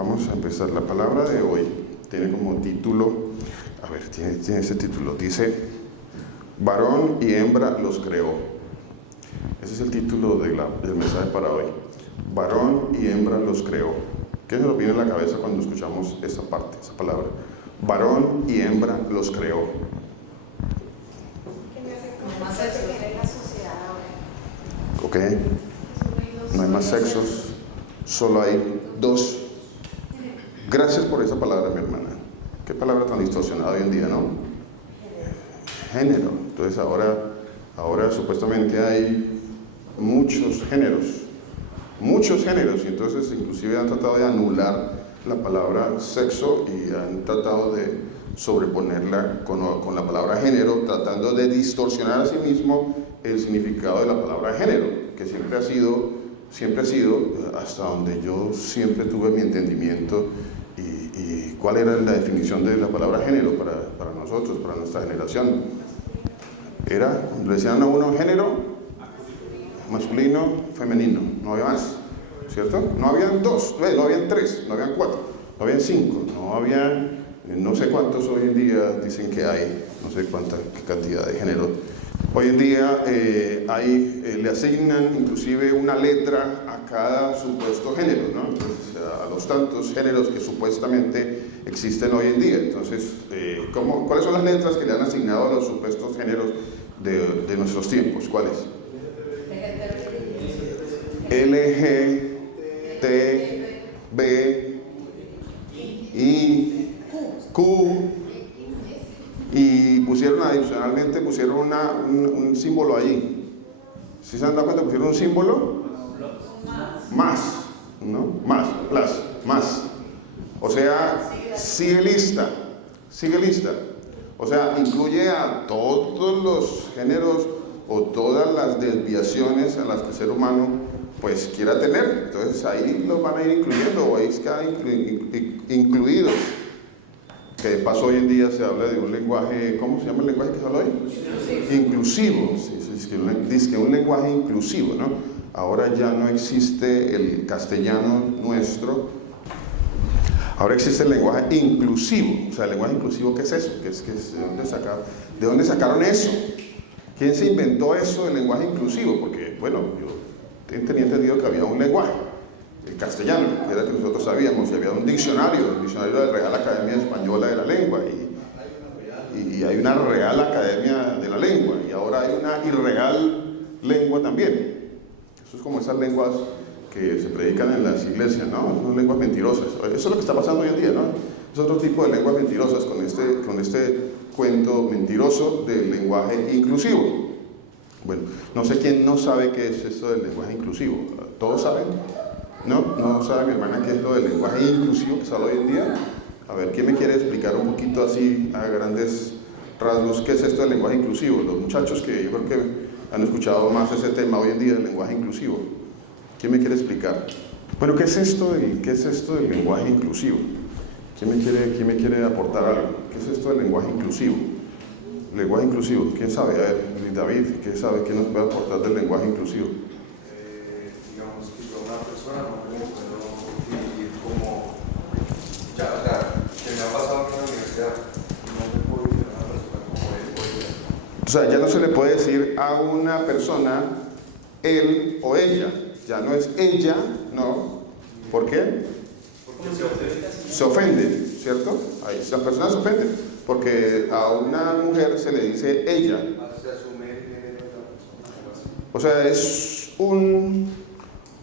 vamos a empezar. La palabra de hoy tiene como título, tiene ese título, dice, varón y hembra los creó. Ese es el título del mensaje para hoy. Varón y hembra los creó. ¿Qué se nos viene a la cabeza cuando escuchamos esa parte, esa palabra? Varón y hembra los creó. Que me hace como más sexo que en la sociedad ahora. Ok. No hay más sexos, solo hay dos. Gracias por esa palabra, mi hermana. Qué palabra tan distorsionada hoy en día, ¿no? Género. Entonces ahora supuestamente hay muchos géneros, y entonces inclusive han tratado de anular la palabra sexo y han tratado de sobreponerla con la palabra género, tratando de distorsionar a sí mismo el significado de la palabra género, que siempre ha sido, hasta donde yo siempre tuve mi entendimiento, y cuál era la definición de la palabra género para nosotros, para nuestra generación. Era, le decían a uno género, masculino, femenino, no había más, ¿cierto? No habían dos, no habían tres, no habían cuatro, no habían cinco, no habían, no sé cuántos hoy en día dicen que hay, no sé qué cantidad de género. Hoy en día le asignan inclusive una letra a cada supuesto género, ¿no? Entonces, a los tantos géneros que supuestamente existen hoy en día. Entonces, ¿cuáles son las letras que le han asignado a los supuestos géneros de nuestros tiempos? ¿Cuáles? L, G, T, B, I, Q, y adicionalmente pusieron un símbolo allí. ¿Sí se han dado cuenta? Pusieron un símbolo más, ¿no? Más. O sea, sigue lista. O sea, incluye a todos los géneros o todas las desviaciones a las que el ser humano pues quiera tener. Entonces ahí los van a ir incluyendo, o ahí están incluidos. Que de paso hoy en día se habla de un lenguaje, ¿cómo se llama el lenguaje que se habla hoy? Inclusivo. Dice que un lenguaje inclusivo, ¿no? Ahora ya no existe el castellano nuestro, ahora existe el lenguaje inclusivo. O sea, el lenguaje inclusivo, ¿qué es eso? ¿De dónde sacaron eso? ¿Quién se inventó eso del lenguaje inclusivo? Porque, bueno, yo tenía entendido que había un lenguaje, el castellano, que era que nosotros sabíamos, y había un diccionario, el diccionario de la Real Academia Española de la Lengua, y hay una Real Academia de la Lengua, y ahora hay una irreal lengua también. Eso es como esas lenguas que se predican en las iglesias, ¿no? Son lenguas mentirosas. Eso es lo que está pasando hoy en día, ¿no? Es otro tipo de lenguas mentirosas con este cuento mentiroso del lenguaje inclusivo. Bueno, no sé quién no sabe qué es esto del lenguaje inclusivo. ¿Todos saben? ¿No sabe mi hermana qué es lo del lenguaje inclusivo que sale hoy en día? A ver, ¿quién me quiere explicar un poquito así a grandes rasgos qué es esto del lenguaje inclusivo? Los muchachos que yo creo que han escuchado más ese tema hoy en día del lenguaje inclusivo. ¿Quién me quiere explicar? Bueno, ¿qué es esto del lenguaje inclusivo? ¿Quién me quiere aportar algo? ¿Qué es esto del lenguaje inclusivo? Lenguaje inclusivo, ¿quién sabe? A ver, David, ¿qué sabe? ¿Quién nos puede aportar del lenguaje inclusivo? Digamos que yo a una persona no le puedo decir como, ya, o sea, que me ha pasado en la universidad, no me puedo decir a una persona como él o ella. O sea, ya no se le puede decir a una persona él o ella, ya no es ella, no. ¿Por qué? Porque se ofende. Se ofende, ¿cierto? Ahí, las personas se ofenden, porque a una mujer se le dice ella. Se asume el género de la persona. O sea, es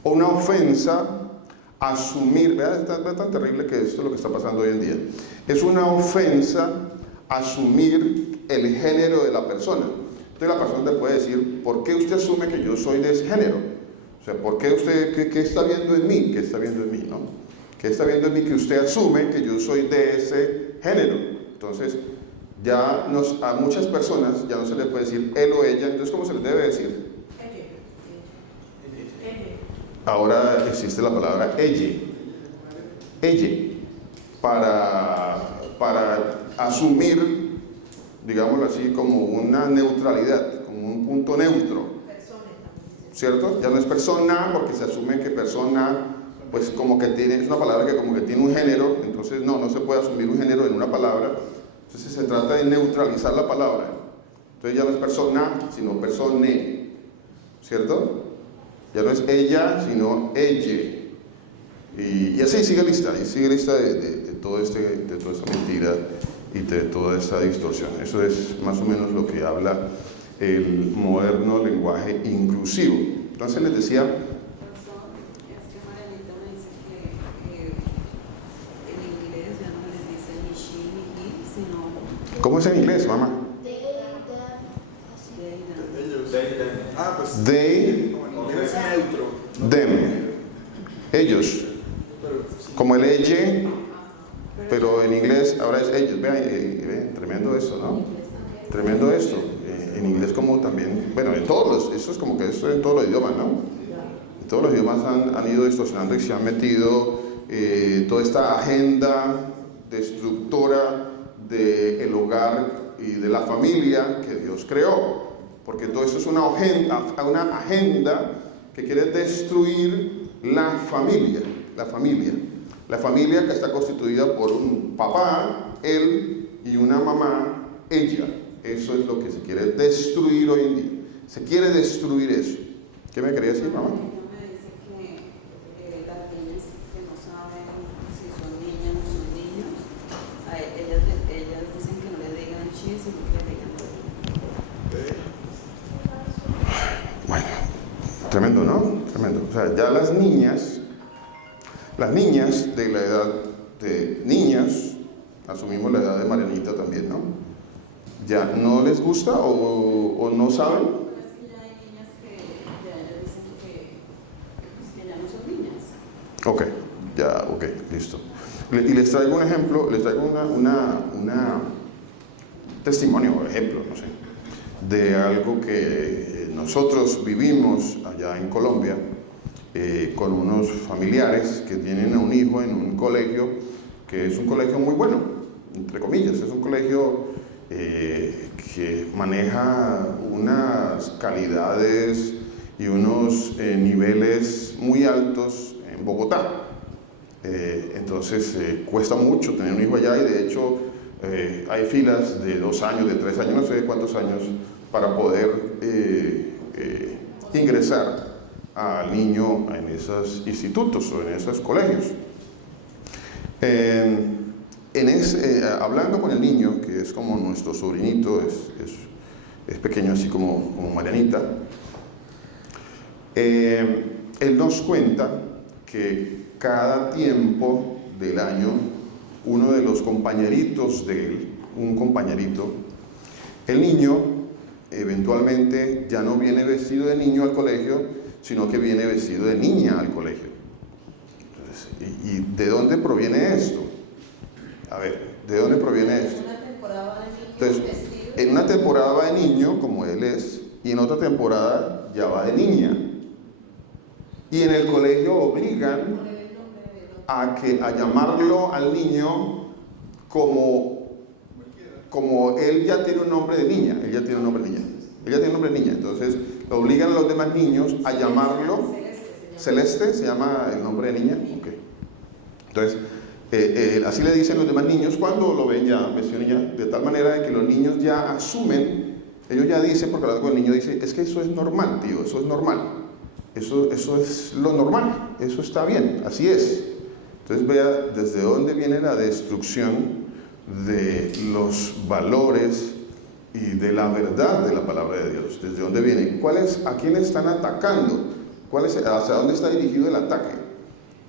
una ofensa asumir, vean, es tan terrible que esto es lo que está pasando hoy en día. Es una ofensa asumir el género de la persona. Entonces la persona te puede decir, ¿por qué usted asume que yo soy de ese género? O sea, ¿por qué usted, qué está viendo en mí? ¿Qué está viendo en mí, no? ¿Qué está viendo en mí que usted asume que yo soy de ese género? Entonces, a muchas personas ya no se les puede decir él o ella. Entonces, ¿cómo se les debe decir? Ahora existe la palabra ella, para asumir, digámoslo así, como una neutralidad, como un punto neutro, ¿cierto? Ya no es persona, porque se asume que persona pues como que tiene, es una palabra que como que tiene un género, entonces no se puede asumir un género en una palabra, entonces se trata de neutralizar la palabra. Entonces ya no es persona, sino persone, ¿cierto? Ya no es ella, sino ella. Y así sigue lista de toda esta mentira y de toda esta distorsión. Eso es más o menos lo que habla el moderno lenguaje inclusivo. Entonces les decía... Es que Marianita me dice que en inglés ya no les dice ni she ni he, sino... ¿Cómo es en inglés, mamá? Pues They, como inglés neutro. them, ellos, como el ella, pero en inglés ahora es ellos. Vean, tremendo eso, ¿no? Tremendo esto. En inglés como también, bueno, en todos eso es como que eso en todos los idiomas, ¿no? En todos los idiomas han ido distorsionando y se han metido toda esta agenda destructora del hogar y de la familia que Dios creó. Porque todo eso es una agenda que quiere destruir la familia. La familia que está constituida por un papá, él, y una mamá, ella. Eso es lo que se quiere destruir hoy en día. Se quiere destruir eso. ¿Qué me quería decir, mamá? Me dice que las niñas que no saben si son niñas o son niños, ellas dicen que no le digan she, sino que le digan boy. Bueno, tremendo, ¿no? Tremendo. O sea, ya las niñas de la edad de niñas, asumimos la edad de Marianita también, ¿no? ¿Ya no les gusta o no saben? Es que ya hay niñas que ya ellas dicen que ya no son niñas. Ok, listo. Y les traigo un ejemplo, les traigo un testimonio o ejemplo, no sé, de algo que nosotros vivimos allá en Colombia con unos familiares que tienen a un hijo en un colegio que es un colegio muy bueno, entre comillas, es un colegio que maneja unas calidades y unos niveles muy altos en Bogotá. Entonces cuesta mucho tener un hijo allá y de hecho hay filas de 2 años, de 3 años, no sé de cuántos años para poder ingresar al niño en esos institutos o en esos colegios. Hablando con el niño, que es como nuestro sobrinito, es pequeño así como Marianita, él nos cuenta que cada tiempo del año uno de los compañeritos de él, el niño eventualmente ya no viene vestido de niño al colegio, sino que viene vestido de niña al colegio. Entonces, ¿y de dónde proviene esto? A ver, ¿de dónde proviene esto? Entonces, en una temporada va de niño, como él es, y en otra temporada ya va de niña. Y en el colegio obligan a llamarlo al niño como él ya tiene un nombre de niña, entonces lo obligan a los demás niños a llamarlo Celeste, se llama el nombre de niña, ok. Entonces, así le dicen los demás niños cuando lo ven ya vestido de niña, de tal manera de que los niños ya asumen, ellos ya dicen, porque el niño dice, es que eso es normal, tío, eso es normal, eso es lo normal, eso está bien, así es. Entonces vea desde dónde viene la destrucción de los valores y de la verdad de la palabra de Dios. ¿Desde dónde viene? ¿A quién están atacando? ¿Hacia dónde está dirigido el ataque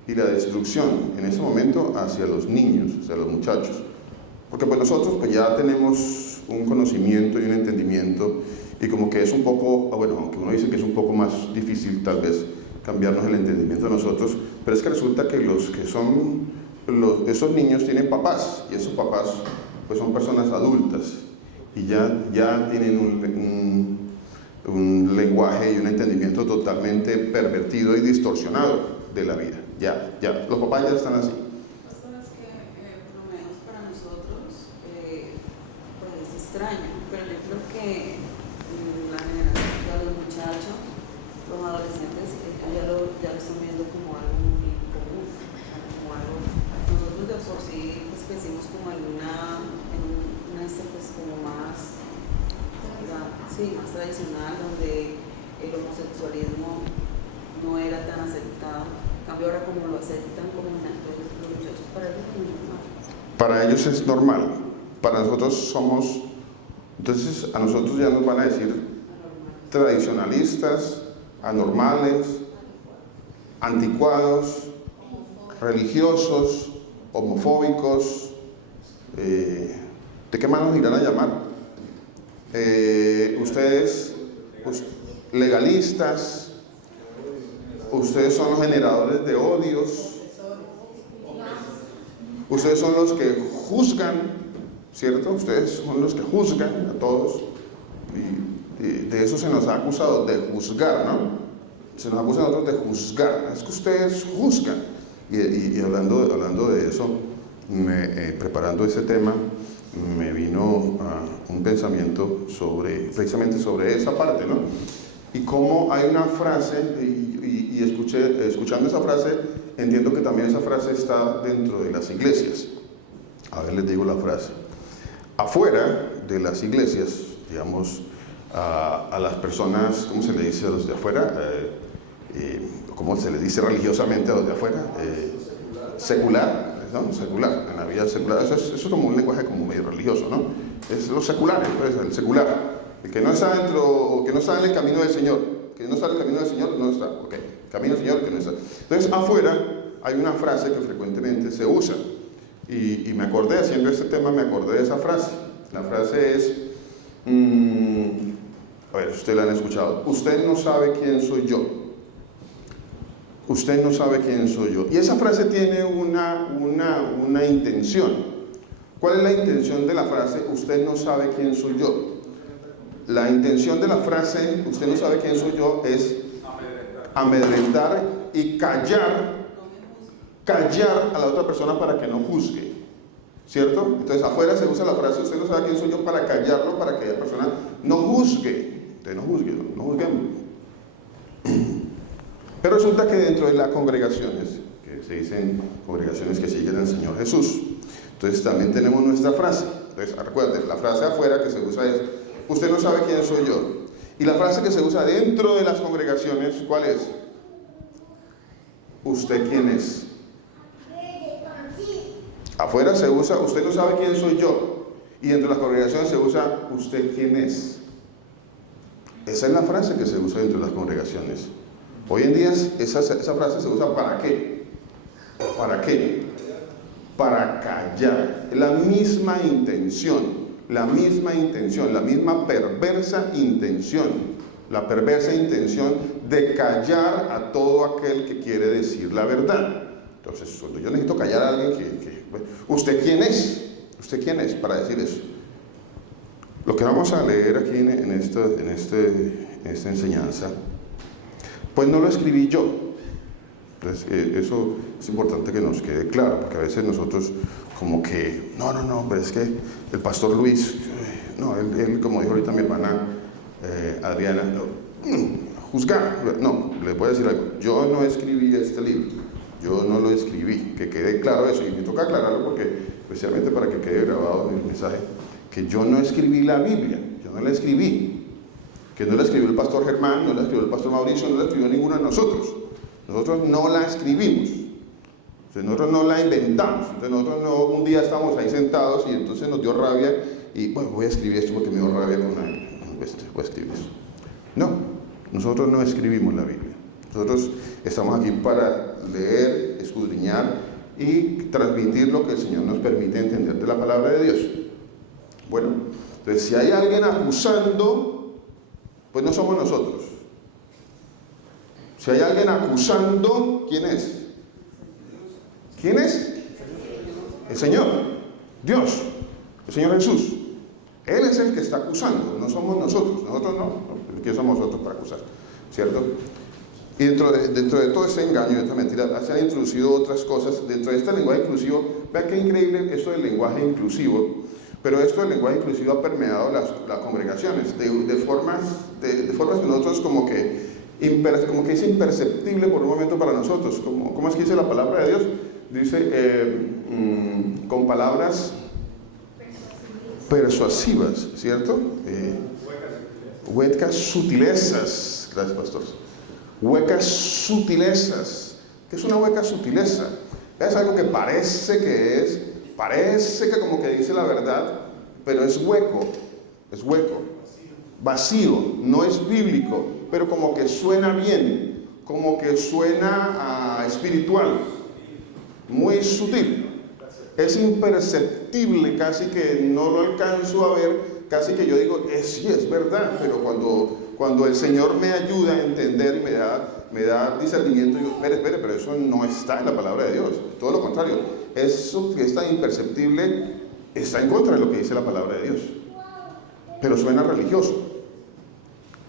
y la destrucción en ese momento? Hacia los niños, hacia los muchachos. Porque pues nosotros pues ya tenemos un conocimiento y un entendimiento y como que es un poco, bueno, aunque uno dice que es un poco más difícil tal vez cambiarnos el entendimiento de nosotros, pero es que resulta que esos niños tienen papás y esos papás pues son personas adultas y ya tienen un lenguaje y un entendimiento totalmente pervertido y distorsionado de la vida. Ya, los papás ya están así. Esto es que por lo menos para nosotros pues es extraño, pero yo creo que la generación de los muchachos, los adolescentes, ellos ya lo están viendo como algo muy común. por sí pues, pensemos como en una pues como más, sí, más tradicional, donde el homosexualismo no era tan aceptado. En cambio ahora como lo aceptan como entonces los muchachos para ellos es muy normal. Para ellos es normal, para nosotros somos, entonces a nosotros ya nos van a decir tradicionalistas, anormales, anticuados, religiosos, homofóbicos, ¿de qué más nos irán a llamar? Ustedes, legalistas, ustedes son los generadores de odios, ustedes son los que juzgan, ¿cierto? Ustedes son los que juzgan a todos, y de eso se nos ha acusado, de juzgar, ¿no? Se nos acusa a nosotros de juzgar, es que ustedes juzgan. Y hablando de eso, preparando ese tema, me vino un pensamiento precisamente sobre esa parte, ¿no? Y cómo hay una frase, y escuchando esa frase, entiendo que también esa frase está dentro de las iglesias. A ver, les digo la frase. Afuera de las iglesias, digamos, a las personas, ¿cómo se le dice a los de afuera? ¿Cómo se les dice religiosamente a los de afuera? Secular, ¿no? Secular, en la vida secular. Eso es como un lenguaje como medio religioso, ¿no? Es los seculares, pues, el secular. El que no está dentro, o que no está en el camino del Señor. Que no está en el camino del Señor, no está. Ok, camino del Señor, que no está. Entonces, afuera hay una frase que frecuentemente se usa. Y me acordé, haciendo este tema, me acordé de esa frase. La frase es, a ver, ustedes la han escuchado. Usted no sabe quién soy yo. Usted no sabe quién soy yo. Y esa frase tiene una intención. ¿Cuál es la intención de la frase? Usted no sabe quién soy yo. La intención de la frase, usted no sabe quién soy yo, es amedrentar y callar a la otra persona para que no juzgue. ¿Cierto? Entonces afuera se usa la frase, usted no sabe quién soy yo, para callarlo, para que la persona no juzgue. Usted no juzgue, no juzguemos. Pero resulta que dentro de las congregaciones, que se dicen congregaciones que siguen al Señor Jesús, entonces también tenemos nuestra frase. Entonces recuerden, la frase afuera que se usa es, usted no sabe quién soy yo. Y la frase que se usa dentro de las congregaciones, ¿cuál es? ¿Usted quién es? Afuera se usa, usted no sabe quién soy yo. Y dentro de las congregaciones se usa, ¿usted quién es? Esa es la frase que se usa dentro de las congregaciones. Hoy en día esa frase se usa ¿para qué? ¿Para qué? Para callar. Es la misma intención, la misma perversa intención, la perversa intención de callar a todo aquel que quiere decir la verdad. Entonces, cuando yo necesito callar a alguien ¿usted quién es? ¿Usted quién es para decir eso? Lo que vamos a leer aquí en esta enseñanza, pues no lo escribí yo. Entonces, eso es importante que nos quede claro, porque a veces nosotros como que, no, pero es que el pastor Luis, no, él como dijo ahorita mi hermana Adriana, juzgar, no, les voy a decir algo, yo no escribí este libro, yo no lo escribí, que quede claro eso, y me toca aclararlo porque, especialmente para que quede grabado en el mensaje, que yo no escribí la Biblia, yo no la escribí. Que no la escribió el pastor Germán, no la escribió el pastor Mauricio, no la escribió ninguno de nosotros. Nosotros no la escribimos. Entonces nosotros no la inventamos. Entonces nosotros no, un día estábamos ahí sentados y entonces nos dio rabia y bueno, voy a escribir esto porque me dio rabia voy a escribir eso. No, nosotros no escribimos la Biblia. Nosotros estamos aquí para leer, escudriñar y transmitir lo que el Señor nos permite entender de la palabra de Dios. Bueno, entonces si hay alguien acusando, pues no somos nosotros. Si hay alguien acusando, ¿quién es? ¿Quién es? El Señor, Dios, el Señor Jesús. Él es el que está acusando, no somos nosotros. Nosotros no. ¿Quién somos nosotros para acusar? ¿Cierto? Y dentro de todo este engaño, de esta mentira, se han introducido otras cosas. Dentro de este lenguaje inclusivo, vean qué increíble esto del lenguaje inclusivo. Pero esto del lenguaje inclusivo ha permeado las congregaciones de formas que nosotros como que es imperceptible por un momento para nosotros. ¿Cómo es que dice la palabra de Dios? Dice, con palabras persuasivas, ¿cierto? Huecas sutilezas. Gracias, pastor. Huecas sutilezas. ¿Qué es una hueca sutileza? Es algo que parece que como que dice la verdad, pero es hueco, vacío, no es bíblico, pero como que suena bien, como que suena espiritual, muy sutil. Es imperceptible, casi que no lo alcanzo a ver, casi que yo digo, sí, es verdad, pero cuando el Señor me ayuda a entender y me da discernimiento, digo, espere, pero eso no está en la palabra de Dios. Todo lo contrario, eso que es tan imperceptible está en contra de lo que dice la palabra de Dios, pero suena religioso.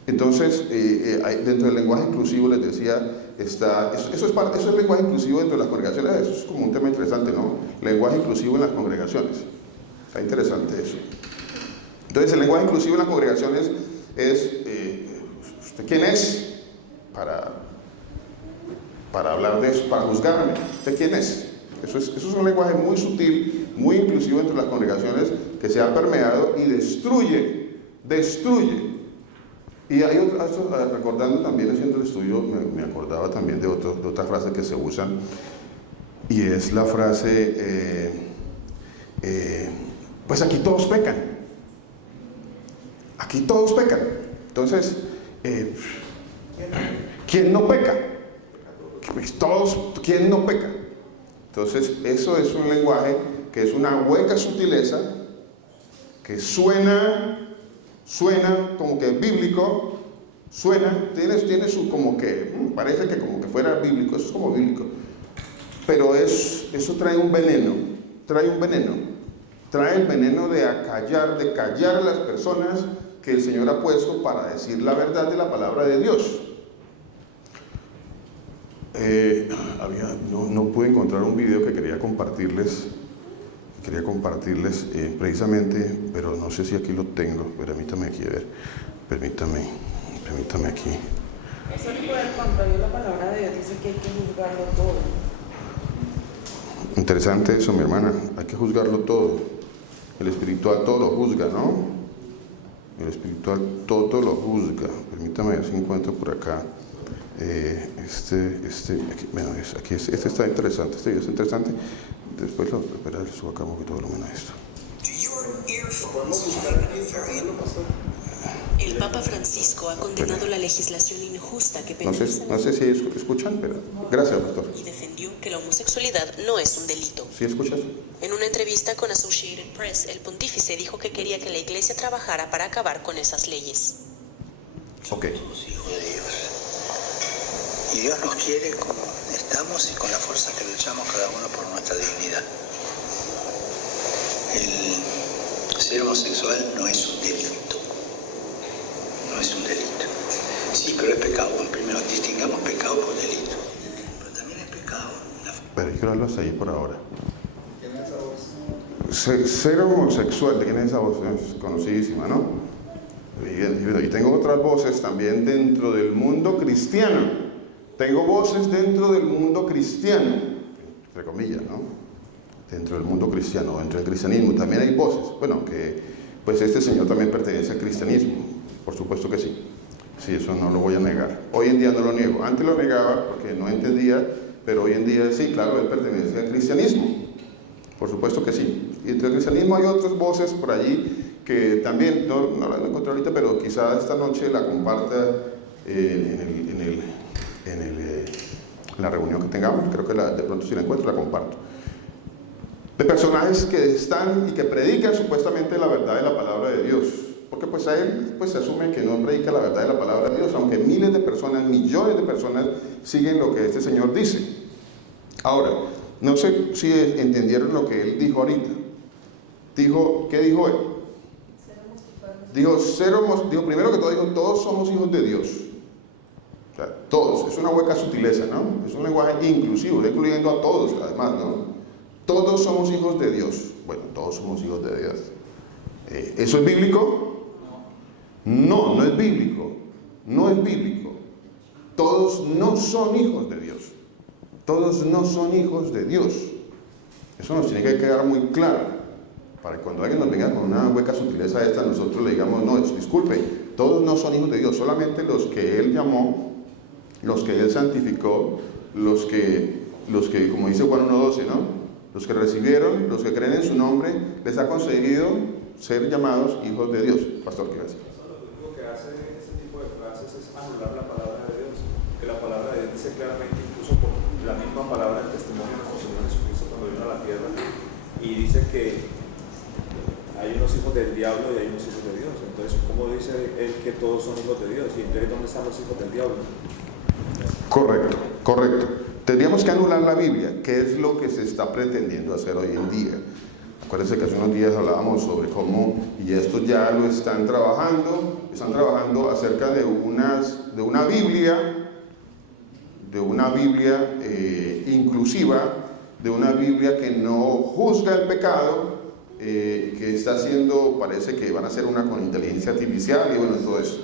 Entonces, dentro del lenguaje inclusivo, les decía, eso es lenguaje inclusivo dentro de las congregaciones. Eso es como un tema interesante, ¿no? Lenguaje inclusivo en las congregaciones. Está interesante eso. Entonces, el lenguaje inclusivo en las congregaciones es, ¿usted quién es? Para hablar de eso, para juzgarme. ¿Usted quién es? Eso es un lenguaje muy sutil, muy inclusivo dentro de las congregaciones, que se ha permeado y destruye. Y hay recordando también, haciendo el estudio, me acordaba también de otra frase que se usan, y es la frase, pues aquí todos pecan. Aquí todos pecan. Entonces, ¿quién no peca? Pues todos, ¿quién no peca? Entonces, eso es un lenguaje que es una hueca sutileza, que suena como que bíblico, tiene su como que, parece que como que fuera bíblico, eso es como bíblico, pero eso trae un veneno, trae el veneno de callar a las personas que el Señor ha puesto para decir la verdad de la palabra de Dios. No pude encontrar un video que quería compartirles precisamente, pero no sé si aquí lo tengo. Permítame aquí, a ver, permítame aquí. Eso no puede contrario la palabra de Dios, dice que hay que juzgarlo todo. Interesante eso, mi hermana, hay que juzgarlo todo. El espiritual todo lo juzga, ¿no? El espiritual todo lo juzga. Permítame ver si encuentro por acá. Este está interesante, este video es interesante. Después espera, le subo acá un poquito de volumen a esto. El Papa Francisco ha condenado la legislación injusta que penaliza no sé si escuchan, pero gracias, pastor. Y defendió que la homosexualidad no es un delito. ¿Sí escuchas? En una entrevista con Associated Press, el pontífice dijo que quería que la Iglesia trabajara para acabar con esas leyes. Ok. Somos hijos de Dios. Y Dios nos quiere como estamos y con la fuerza que luchamos cada uno por nuestra dignidad. El ser homosexual no es un delito. No es un delito. Sí, pero es pecado. Primero distingamos pecado por delito. Pero también es pecado. Pero quiero hablarlos ahí por ahora. Ser homosexual, ¿de quién es esa voz? Es conocidísima, ¿no? Y tengo otras voces también dentro del mundo cristiano. Tengo voces dentro del mundo cristiano, entre comillas, ¿no? Dentro del mundo cristiano, dentro del cristianismo, también hay voces. Bueno, que pues este señor también pertenece al cristianismo, por supuesto que sí. Sí, eso no lo voy a negar. Hoy en día no lo niego. Antes lo negaba porque no entendía, pero hoy en día sí, claro, él pertenece al cristianismo. Por supuesto que sí. Y entre el cristianismo hay otras voces por allí que también, no la encontré ahorita, pero quizá esta noche la comparta en la reunión que tengamos. Creo que de pronto si la encuentro la comparto. De personajes que están y que predican supuestamente la verdad de la palabra de Dios. Porque pues a él pues se asume que no predica la verdad de la palabra de Dios, aunque miles de personas, millones de personas siguen lo que este señor dice. Ahora, no sé si entendieron lo que él dijo ahorita. ¿Qué dijo él? Dijo, primero que todo, dijo, todos somos hijos de Dios. O sea, todos, es una hueca sutileza, ¿no? Es un lenguaje inclusivo, incluyendo a todos, además, ¿no? Todos somos hijos de Dios. Bueno, todos somos hijos de Dios. ¿Eso es bíblico? No, no es bíblico. No es bíblico. Todos no son hijos de Dios. Todos no son hijos de Dios. Eso nos tiene que quedar muy claro. Para que cuando alguien nos venga con una hueca sutileza esta, nosotros le digamos, no, disculpe, todos no son hijos de Dios, solamente los que Él llamó, los que Él santificó, los que como dice Juan 1:12, ¿no? Los que recibieron, los que creen en su nombre, les ha concedido ser llamados hijos de Dios. Pastor, ¿qué va a decir? Lo único que hace este tipo de frases es anular la palabra de Dios, que la palabra de Dios dice claramente, incluso por la misma palabra del testimonio de nuestro Señor Jesucristo cuando vino a la tierra, y dice que hay unos hijos del diablo y hay unos hijos de Dios. Entonces, ¿cómo dice él que todos son hijos de Dios? Y entonces, ¿dónde están los hijos del diablo? Correcto, correcto. Tendríamos que anular la Biblia, que es lo que se está pretendiendo hacer hoy en día. Acuérdense que hace unos días hablábamos sobre cómo, y esto ya lo están trabajando acerca de una Biblia inclusiva, de una Biblia que no juzga el pecado, que está haciendo, parece que van a hacer una con inteligencia artificial y bueno, todo eso.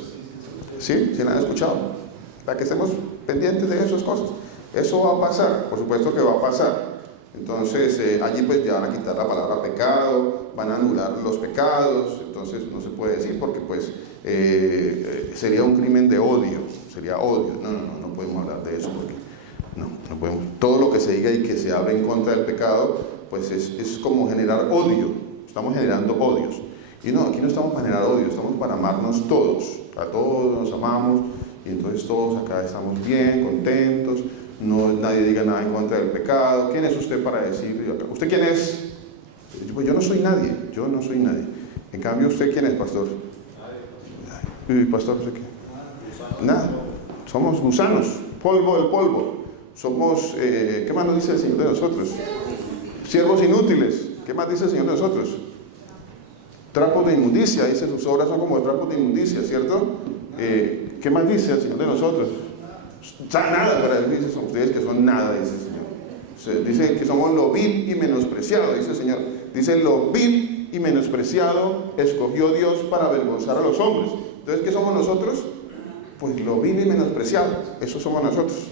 ¿Sí? ¿Sí la han escuchado? Para que estemos pendientes de esas cosas. Eso va a pasar, por supuesto que va a pasar. Entonces, allí pues ya van a quitar la palabra pecado, van a anular los pecados, entonces no se puede decir porque pues sería un crimen de odio, sería odio. No podemos hablar de eso porque no podemos. Todo lo que se diga y que se hable en contra del pecado, pues es como generar odio, estamos generando odios. Y no, aquí no estamos para generar odio, estamos para amarnos todos, a todos nos amamos y entonces todos acá estamos bien, contentos. No, nadie diga nada en contra del pecado. ¿Quién es usted para decir? ¿Usted quién es? Pues yo no soy nadie, En cambio, ¿usted quién es, pastor? Nadie. ¿Pastor, usted qué? Nada. Somos gusanos, polvo del polvo. Somos, ¿qué más nos dice el Señor de nosotros? Siervos inútiles. ¿Qué más dice el Señor de nosotros? Trapos de inmundicia. Dice, sus obras son como trapos de inmundicia, ¿cierto? ¿Qué más dice el Señor de nosotros? Nada, para él dice, son ustedes que son nada, dice el Señor. Dice que somos lo vil y menospreciado, dice el Señor. Dice, lo vil y menospreciado escogió Dios para avergonzar a los hombres. Entonces, ¿qué somos nosotros? Pues lo vil y menospreciado, eso somos nosotros.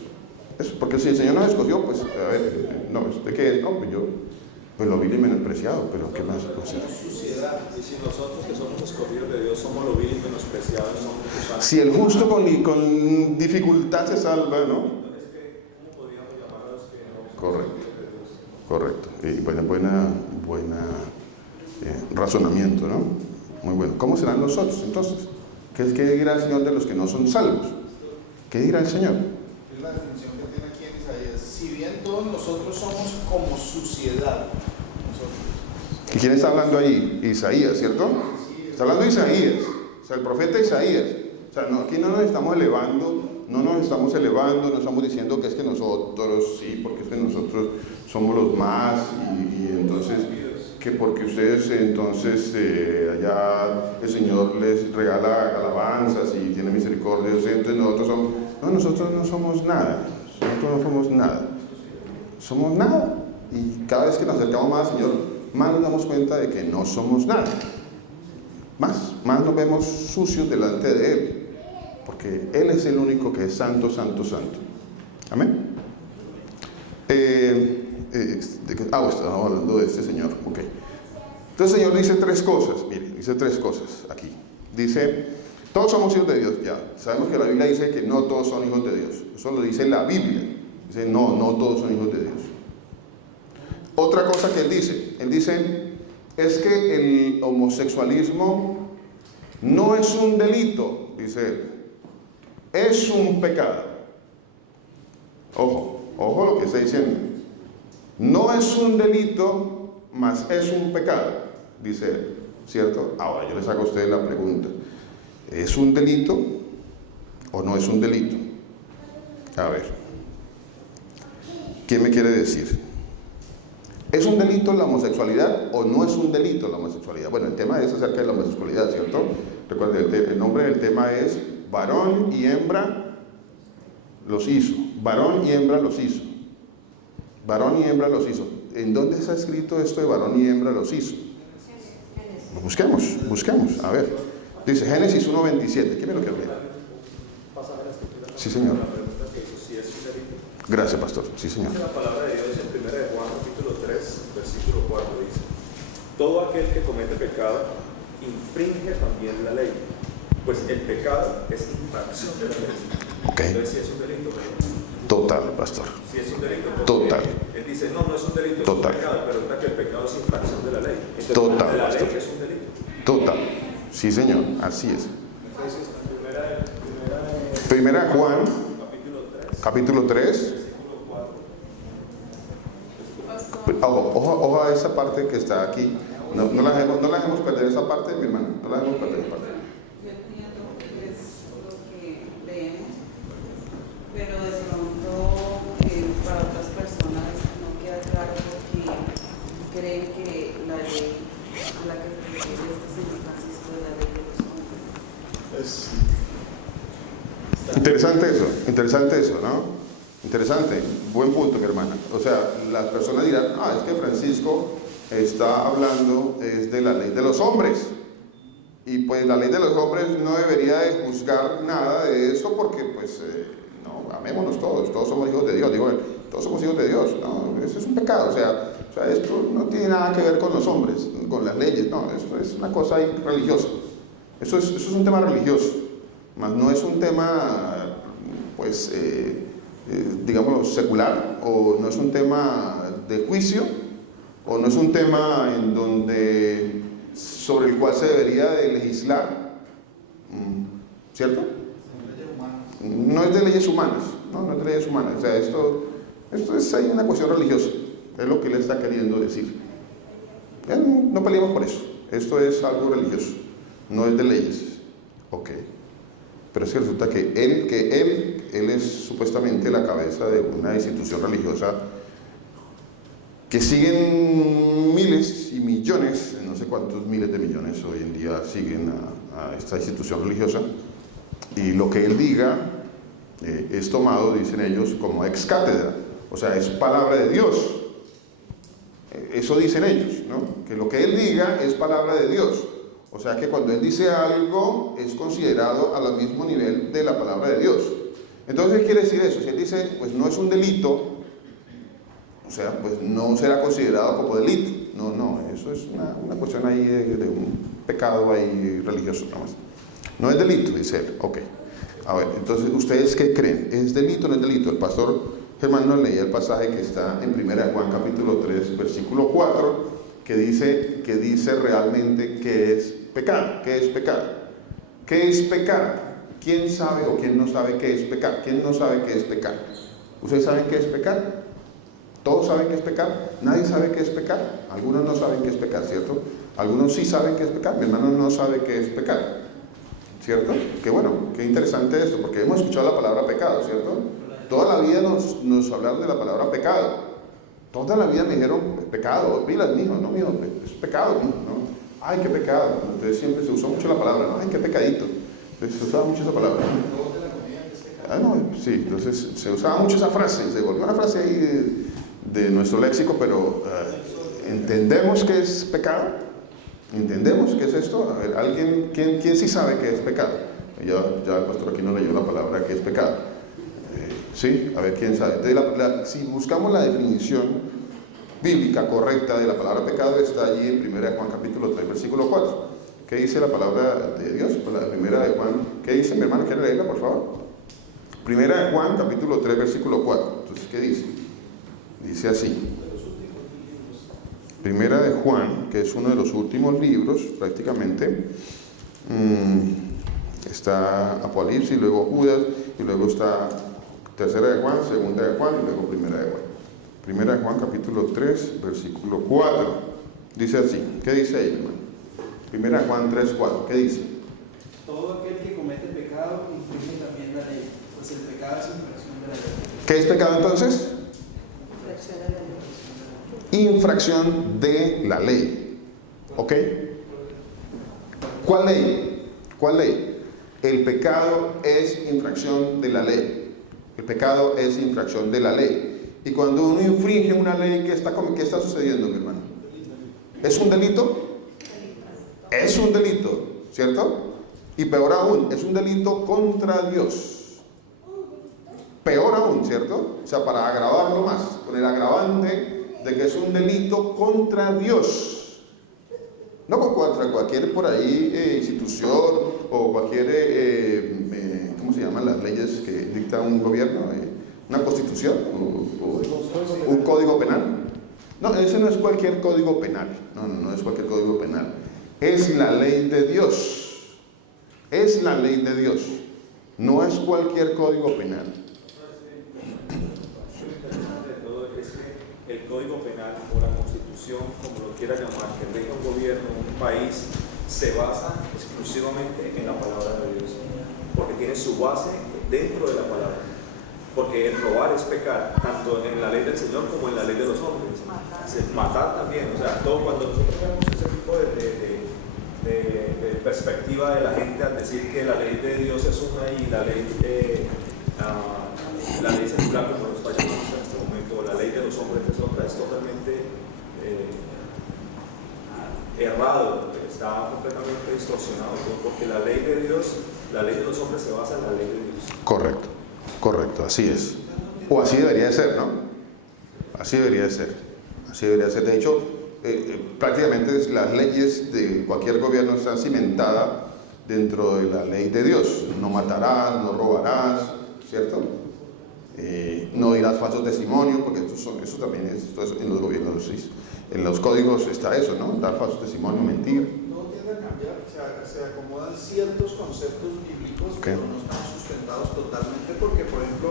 Eso, porque si el Señor nos escogió, pues, a ver, no, ¿usted qué es? No, pues yo, pues lo vil y menospreciado, pero ¿qué más? Pues, suciedad, y si nosotros que somos escogidos de Dios somos lo vil y menospreciados, somos gusanos. Si el justo con dificultad se salva, ¿no? Entonces, ¿cómo podríamos llamar a los que no? Correcto. Y buena razonamiento, ¿no? Muy bueno. ¿Cómo serán nosotros entonces? ¿Qué dirá el Señor de los que no son salvos? ¿Qué dirá el Señor? Es la definición que tiene aquí en Isaías. Si bien todos nosotros somos como suciedad. ¿Y quién está hablando ahí? Isaías, ¿cierto? Está hablando de Isaías, o sea, el profeta Isaías. O sea, aquí no nos estamos elevando, no estamos diciendo que es que nosotros, sí, porque es que nosotros somos los más, y entonces, que porque ustedes, entonces, allá el Señor les regala alabanzas y tiene misericordia, entonces nosotros no somos nada, somos nada, y cada vez que nos acercamos más al Señor, más nos damos cuenta de que no somos nada. Más nos vemos sucios delante de Él. Porque Él es el único que es santo, santo, santo. Amén. Estamos hablando de este Señor. Ok. Entonces el Señor dice tres cosas. Miren, dice tres cosas aquí. Dice, todos somos hijos de Dios. Ya, sabemos que la Biblia dice que no todos son hijos de Dios. Eso lo dice la Biblia. Dice, no todos son hijos de Dios. Otra cosa que Él dice, es que el homosexualismo no es un delito, dice Él, es un pecado. Ojo lo que está diciendo. No es un delito, mas es un pecado, dice Él, ¿cierto? Ahora yo les hago a ustedes la pregunta, ¿es un delito o no es un delito? A ver, ¿quién me quiere decir? ¿Es un delito la homosexualidad o no es un delito la homosexualidad? Bueno, el tema es acerca de la homosexualidad, ¿cierto? Recuerden, el nombre del tema es varón y hembra los hizo. Varón y hembra los hizo. Varón y hembra los hizo. ¿En dónde está escrito esto de varón y hembra los hizo? Busquemos. A ver. Dice Génesis 1:27. ¿Quién me lo quiere leer? Sí, señor. Gracias, pastor. Sí, señor. La palabra de Dios en 1 de Juan, capítulo 3. 3, versículo 4 dice: todo aquel que comete pecado infringe también la ley, pues el pecado es infracción de la ley. Okay. Entonces, si es un delito, ¿verdad? Total, pastor. Si es un delito, Total. Él dice, no es un delito, Total. es un pecado, pero resulta que el pecado es infracción de la ley. Entonces, Total, la pastor. ley es un delito. Total. Sí, señor, así es. Primera de Juan, capítulo 3. Ojo a esa parte que está aquí. No la dejemos perder esa parte, mi hermana. No la dejemos perder esa parte. Yo entiendo que es lo que leemos, pero de pronto para otras personas no queda claro porque creen que la ley a la que se refiere este señor Francisco es la ley de los hombres. Interesante eso, ¿no? Interesante, buen punto, mi hermana. O sea, las personas dirán, es que Francisco está hablando es de la ley de los hombres. Y pues la ley de los hombres no debería de juzgar nada de eso porque pues, no, amémonos todos somos hijos de Dios, todos somos hijos de Dios, no, eso es un pecado, o sea, esto no tiene nada que ver con los hombres, con las leyes, no, esto es una cosa ahí religiosa, eso es un tema religioso, mas no es un tema, pues, digámoslo, secular, o no es un tema de juicio, o no es un tema en donde, sobre el cual se debería de legislar, ¿cierto? No es de leyes humanas, no es de leyes humanas, o sea, esto es ahí una cuestión religiosa, es lo que él está queriendo decir. Ya no peleemos por eso, esto es algo religioso, no es de leyes, ok. Pero es que resulta que él es supuestamente la cabeza de una institución religiosa que siguen miles y millones, no sé cuántos miles de millones hoy en día siguen a esta institución religiosa, y lo que él diga es tomado, dicen ellos, como ex cátedra, o sea, es palabra de Dios. Eso dicen ellos, ¿no? Que lo que él diga es palabra de Dios. O sea que cuando él dice algo es considerado al mismo nivel de la palabra de Dios. Entonces, ¿qué quiere decir eso? Si él dice, pues no es un delito, o sea, pues no será considerado como delito. No, eso es una cuestión ahí de un pecado ahí religioso nada más. No es delito, dice él. Ok. A ver, entonces, ¿ustedes qué creen? ¿Es delito o no es delito? El pastor Germán nos leía el pasaje que está en 1 Juan capítulo 3, versículo 4, que dice realmente qué es pecado. ¿Qué es pecado? ¿Qué es pecado? ¿Quién sabe o quién no sabe qué es pecado? ¿Quién no sabe qué es pecado? ¿Ustedes saben qué es pecado? ¿Todos saben qué es pecado? ¿Nadie sabe qué es pecado? Algunos no saben qué es pecado, ¿cierto? Algunos sí saben qué es pecado. Mi hermano no sabe qué es pecado, ¿cierto? Qué bueno, qué interesante esto, porque hemos escuchado la palabra pecado, ¿cierto? Toda la vida nos hablaron de la palabra pecado. Toda la vida me dijeron, pecado, pilas, mijo, no, mijo, es pecado, mijo, ¿no? Ay, qué pecado. Entonces siempre se usó mucho la palabra, ¿no? Ay, qué pecadito. Entonces se usaba mucho esa palabra. Sí, entonces se usaba mucho esa frase, se volvió una frase ahí de nuestro léxico, pero ¿entendemos qué es pecado? ¿Entendemos qué es esto? A ver, ¿alguien, quién sí sabe qué es pecado? Ya el pastor aquí nos leyó la palabra que es pecado. Sí, a ver, ¿quién sabe? Entonces, si buscamos la definición bíblica correcta de la palabra pecado, está allí en 1 Juan capítulo 3, versículo 4. ¿Qué dice la palabra de Dios? Pues la primera de Juan, ¿qué dice mi hermano? ¿Quiere leerla, por favor? 1 Juan capítulo 3, versículo 4. Entonces, ¿qué dice? Dice así. 1 Juan, que es uno de los últimos libros, prácticamente, está Apocalipsis, luego Judas, y luego está 3 de Juan, 2 de Juan, y luego 1 de Juan. 1 de Juan, capítulo 3, versículo 4. Dice así. ¿Qué dice ahí, hermano? 1 de Juan 3, 4. ¿Qué dice? Todo aquel que comete pecado infringe también la ley, pues el pecado es infracción de la ley. ¿Qué es pecado entonces? Infracción de la ley. Infracción de la ley. ¿Ok? ¿Cuál ley? ¿Cuál ley? El pecado es infracción de la ley. El pecado es infracción de la ley. Y cuando uno infringe una ley, ¿qué está sucediendo, mi hermano? ¿Es un delito? Es un delito, ¿cierto? Y peor aún, es un delito contra Dios. Peor aún, ¿cierto? O sea, para agravarlo más, con el agravante de que es un delito contra Dios. No contra cualquier por ahí institución o cualquier, ¿cómo se llaman las leyes que dicta un gobierno? ¿Una constitución o un código penal? No, ese no es cualquier código penal. No es cualquier código penal. Es la ley de Dios. Es la ley de Dios. No es cualquier código penal. Lo interesante de todo es que el Código Penal o la Constitución, como lo quiera llamar, que rige un gobierno, un país, se basa exclusivamente en la palabra de Dios, porque tiene su base dentro de la palabra. Porque el robar es pecar, tanto en la ley del Señor como en la ley de los hombres. Matar también, o sea, todo, cuando nosotros vemos ese tipo de perspectiva de la gente al decir que la ley de Dios es una y la ley secular, como lo está llamando en este momento, la ley de los hombres es otra, es totalmente errado, está completamente distorsionado, porque la ley de Dios, la ley de los hombres se basa en la ley de Dios. Correcto, así es. O así debería de ser, ¿no? Así debería de ser. De hecho, prácticamente las leyes de cualquier gobierno están cimentadas dentro de la ley de Dios. No matarás, no robarás, ¿cierto? No dirás falsos testimonios, porque eso también es en los gobiernos, ¿sí? En los códigos está eso, ¿no? Dar falsos testimonios, mentir. No tiende a cambiar, se acomodan ciertos conceptos bíblicos, pero no están sustentados totalmente, porque, por ejemplo,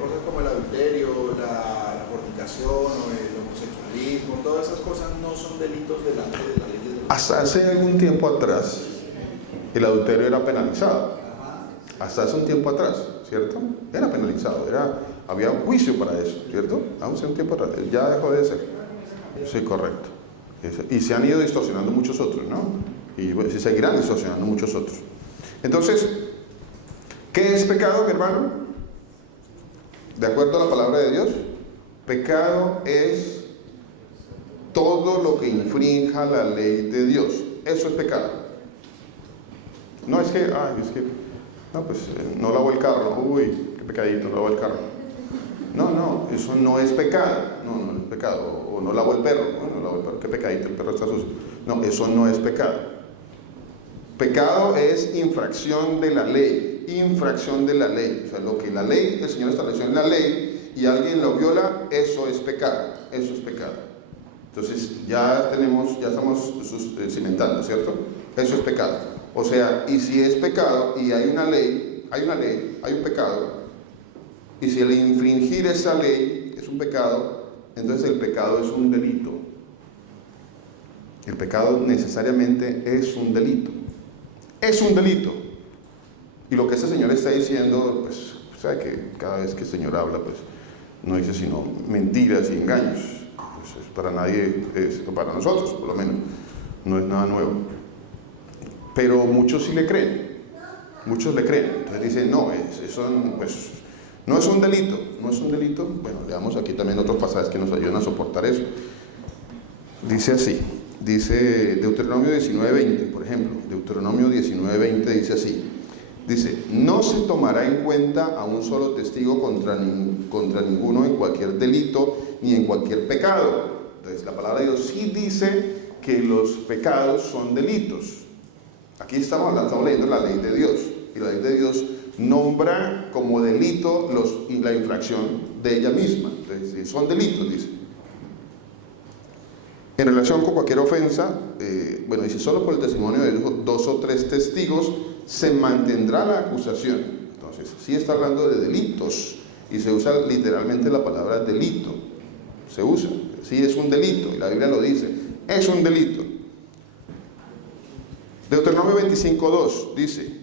cosas como el adulterio, la fornicación o el homosexualismo, todas esas cosas no son delitos delante de la ley de Dios. Hasta hace algún tiempo atrás, el adulterio era penalizado. Hasta hace un tiempo atrás, ¿cierto? Era penalizado, había un juicio para eso, ¿cierto? Hace un tiempo atrás, ya dejó de ser. Sí, correcto. Y se han ido distorsionando muchos otros, ¿no? Y bueno, se seguirán distorsionando muchos otros. Entonces, ¿qué es pecado, mi hermano? De acuerdo a la palabra de Dios, pecado es todo lo que infrinja la ley de Dios. Eso es pecado. No es que, no lavo el carro, uy, qué pecadito, no lavo el carro. No, eso no es pecado. No es pecado. O no lavo el perro, no lavo el perro, qué pecadito, el perro está sucio. No, eso no es pecado. Pecado es infracción de la ley. Infracción de la ley. O sea, lo que la ley, el Señor estableció en la ley y alguien lo viola, eso es pecado. Eso es pecado. Entonces, ya estamos cimentando, ¿cierto? Eso es pecado. O sea, y si es pecado y hay un pecado, y si el infringir esa ley es un pecado, entonces el pecado es un delito. El pecado necesariamente es un delito. Es un delito. Y lo que este Señor está diciendo, pues, sabe que cada vez que el Señor habla, pues, no dice sino mentiras y engaños. Pues, para nadie, para nosotros, por lo menos, no es nada nuevo. Pero muchos sí le creen. Muchos le creen. Entonces dicen, no, eso, pues, no es un delito. No es un delito. Bueno, leamos aquí también otros pasajes que nos ayudan a soportar eso. Dice así. Dice Deuteronomio 19:20, por ejemplo. Deuteronomio 19:20 dice así. Dice, no se tomará en cuenta a un solo testigo contra ninguno en cualquier delito ni en cualquier pecado. Entonces la palabra de Dios sí dice que los pecados son delitos. Aquí estamos leyendo la ley de Dios. Y la ley de Dios nombra como delito la infracción de ella misma. Entonces, son delitos, dice. En relación con cualquier ofensa, dice, solo por el testimonio de 2 o 3 testigos se mantendrá la acusación. Entonces, sí está hablando de delitos y se usa literalmente la palabra delito. Se usa, sí es un delito y la Biblia lo dice, es un delito. Deuteronomio 25:2 dice,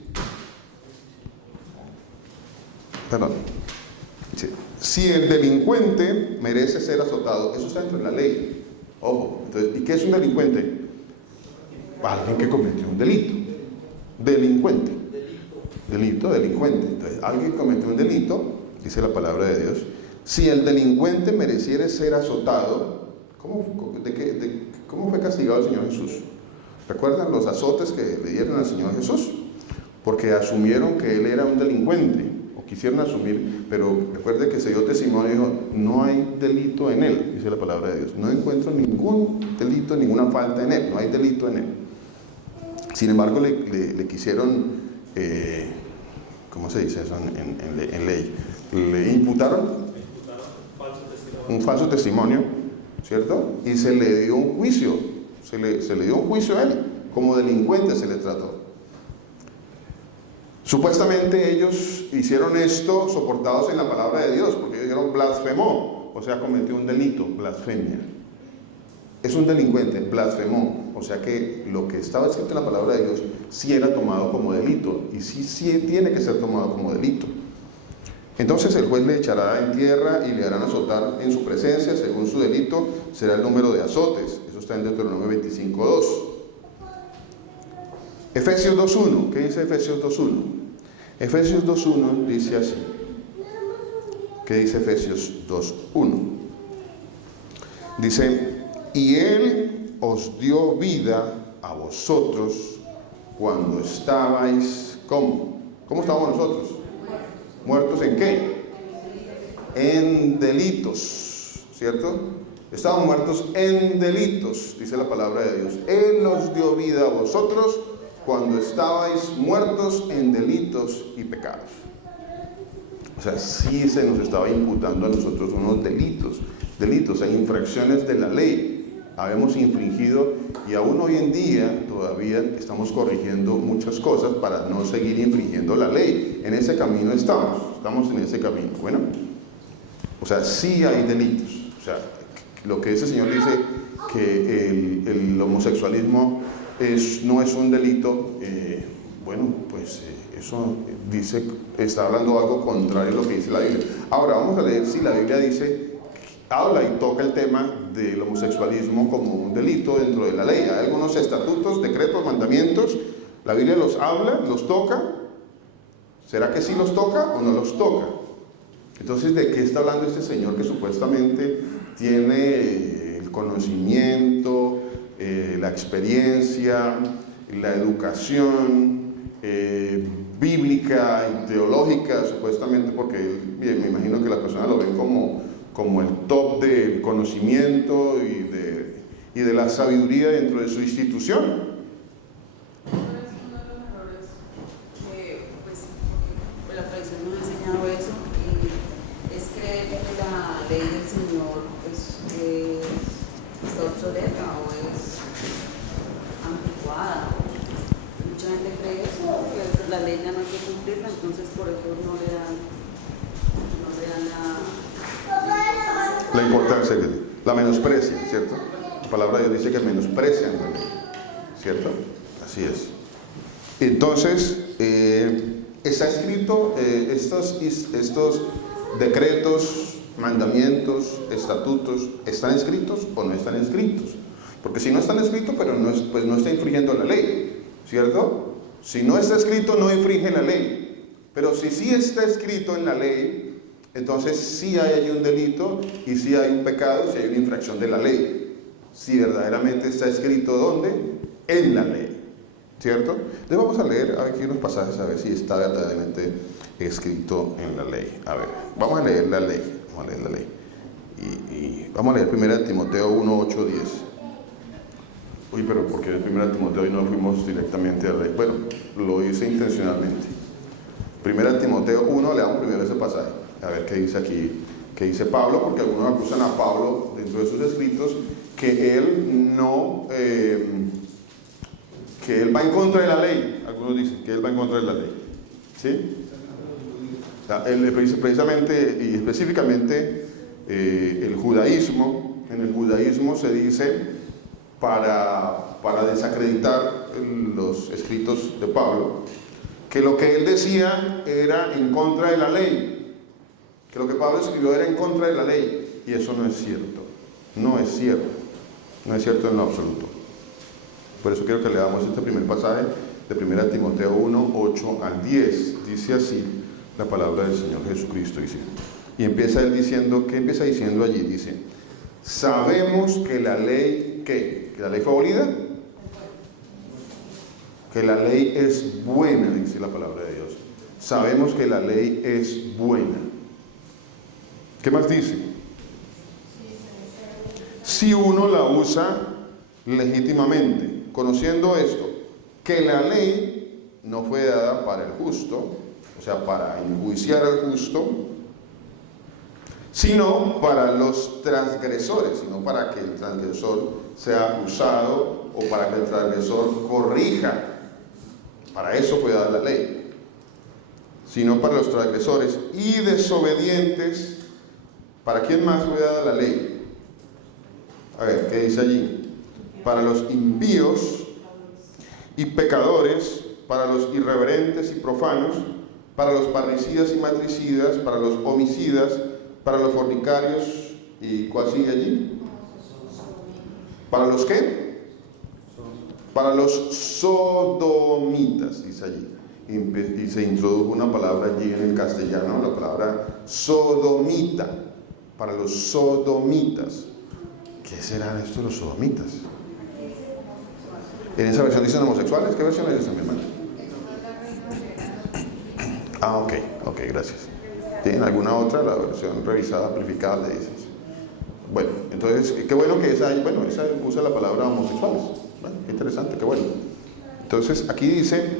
si el delincuente merece ser azotado, eso está dentro de la ley. Ojo, entonces, ¿y qué es un delincuente? Alguien que cometió un delito. Delincuente. Delincuente. Entonces, alguien que cometió un delito, dice la palabra de Dios, si el delincuente mereciere ser azotado, ¿cómo fue castigado el Señor Jesús? ¿Recuerdan los azotes que le dieron al Señor Jesús? Porque asumieron que Él era un delincuente, o o quisieron asumir, pero recuerde que se dio testimonio y dijo, no hay delito en él, dice la palabra de Dios. No encuentro ningún delito, ninguna falta en él, no hay delito en él. Sin embargo, le quisieron, ¿cómo se dice eso en ley? Le imputaron un falso testimonio, ¿cierto? Y se le dio un juicio, se le dio un juicio a él, como delincuente se le trató. Supuestamente ellos hicieron esto soportados en la palabra de Dios, porque ellos dijeron blasfemó, o sea, cometió un delito, blasfemia. Es un delincuente, blasfemó, o sea que lo que estaba escrito en la palabra de Dios sí era tomado como delito, y sí tiene que ser tomado como delito. Entonces el juez le echará en tierra y le harán azotar en su presencia, según su delito será el número de azotes. Eso está en Deuteronomio 25:2. Efesios 2:1, ¿qué dice Efesios 2:1? Efesios 2:1 dice así. ¿Qué dice Efesios 2:1? Dice, y Él os dio vida a vosotros cuando estabais, ¿cómo? ¿Cómo estábamos nosotros? ¿Muertos en qué? En delitos, ¿cierto? Estábamos muertos en delitos, dice la palabra de Dios. Él os dio vida a vosotros cuando estabais muertos en delitos y pecados. O sea, sí se nos estaba imputando a nosotros unos delitos e infracciones de la ley. Habíamos infringido y aún hoy en día todavía estamos corrigiendo muchas cosas para no seguir infringiendo la ley. En ese camino estamos en ese camino. Bueno, o sea, sí hay delitos. O sea, lo que ese señor dice que el homosexualismo no es un delito, bueno, pues eso dice, está hablando algo contrario a lo que dice la Biblia. Ahora vamos a leer si la Biblia dice, habla y toca el tema del homosexualismo como un delito dentro de la ley. Hay algunos estatutos, decretos, mandamientos, la Biblia los habla, los toca. ¿Será que sí los toca o no los toca? Entonces, ¿de qué está hablando este señor que supuestamente tiene el conocimiento, la experiencia, la educación bíblica y teológica, supuestamente, porque me imagino que las personas lo ven como el top del conocimiento y de la sabiduría dentro de su institución? La tradición nos ha enseñado eso, y es creer que la ley del Señor está obsoleta o es anticuada. Mucha gente cree eso, que la ley ya no hay que cumplirla, entonces por eso no le dan la importancia, la menosprecia, ¿cierto? La palabra de Dios dice que menosprecian la ley, ¿cierto? Así es. Entonces, está escrito, estos decretos, mandamientos, estatutos, ¿están escritos o no están escritos? Porque si no están escritos, pero pues no está infringiendo la ley, ¿cierto? Si no está escrito, no infringe la ley. Pero si sí está escrito en la ley, entonces sí hay un delito y sí hay un pecado, sí hay una infracción de la ley. Si verdaderamente está escrito, ¿dónde? En la ley, ¿cierto? Entonces vamos a leer aquí unos pasajes a ver si está verdaderamente escrito en la ley. A ver, vamos a leer la ley. Y vamos a leer 1 Timoteo 1, 8, 10. Uy, pero ¿por qué en 1 Timoteo y no fuimos directamente a la ley? Bueno, lo hice intencionalmente. 1 Timoteo 1, leamos primero ese pasaje. A ver qué dice aquí, qué dice Pablo, porque algunos acusan a Pablo dentro de sus escritos que él que él va en contra de la ley. Algunos dicen que él va en contra de la ley, ¿sí? O sea, precisamente y específicamente el judaísmo, en el judaísmo se dice para desacreditar los escritos de Pablo, que lo que él decía era en contra de la ley, que lo que Pablo escribió era en contra de la ley, y eso no es cierto, no es cierto en lo absoluto. Por eso quiero que leamos este primer pasaje de 1 Timoteo 1, 8 al 10, dice así la palabra del Señor Jesucristo, dice, y empieza él diciendo, ¿qué empieza diciendo allí? Dice, sabemos que la ley, ¿qué? ¿Que la ley fue abolida? Que la ley es buena, dice la palabra de Dios. sabemos que la ley es buena. ¿Qué más dice? Si uno la usa legítimamente, conociendo esto, que la ley no fue dada para el justo, o sea, para enjuiciar al justo, sino para los transgresores, sino para que el transgresor sea acusado o para que el transgresor corrija. Para eso fue dada la ley, sino para los transgresores y desobedientes. ¿Para quién más fue dada la ley? A ver, ¿qué dice allí? Para los impíos y pecadores, para los irreverentes y profanos, para los parricidas y matricidas, para los homicidas, para los fornicarios. ¿Y cuál sigue allí? ¿Para los qué? Para los sodomitas, dice allí. Y se introdujo una palabra allí en el castellano, la palabra sodomita. Para los sodomitas. ¿Qué serán estos los sodomitas? En esa versión dicen homosexuales. ¿Qué versión es esa, mi hermano? Ah, ok, gracias. ¿Tienen alguna otra? La versión revisada, amplificada, le dices. Bueno, entonces, qué bueno que esa usa la palabra homosexuales. Bueno, qué interesante, qué bueno. Entonces, aquí dice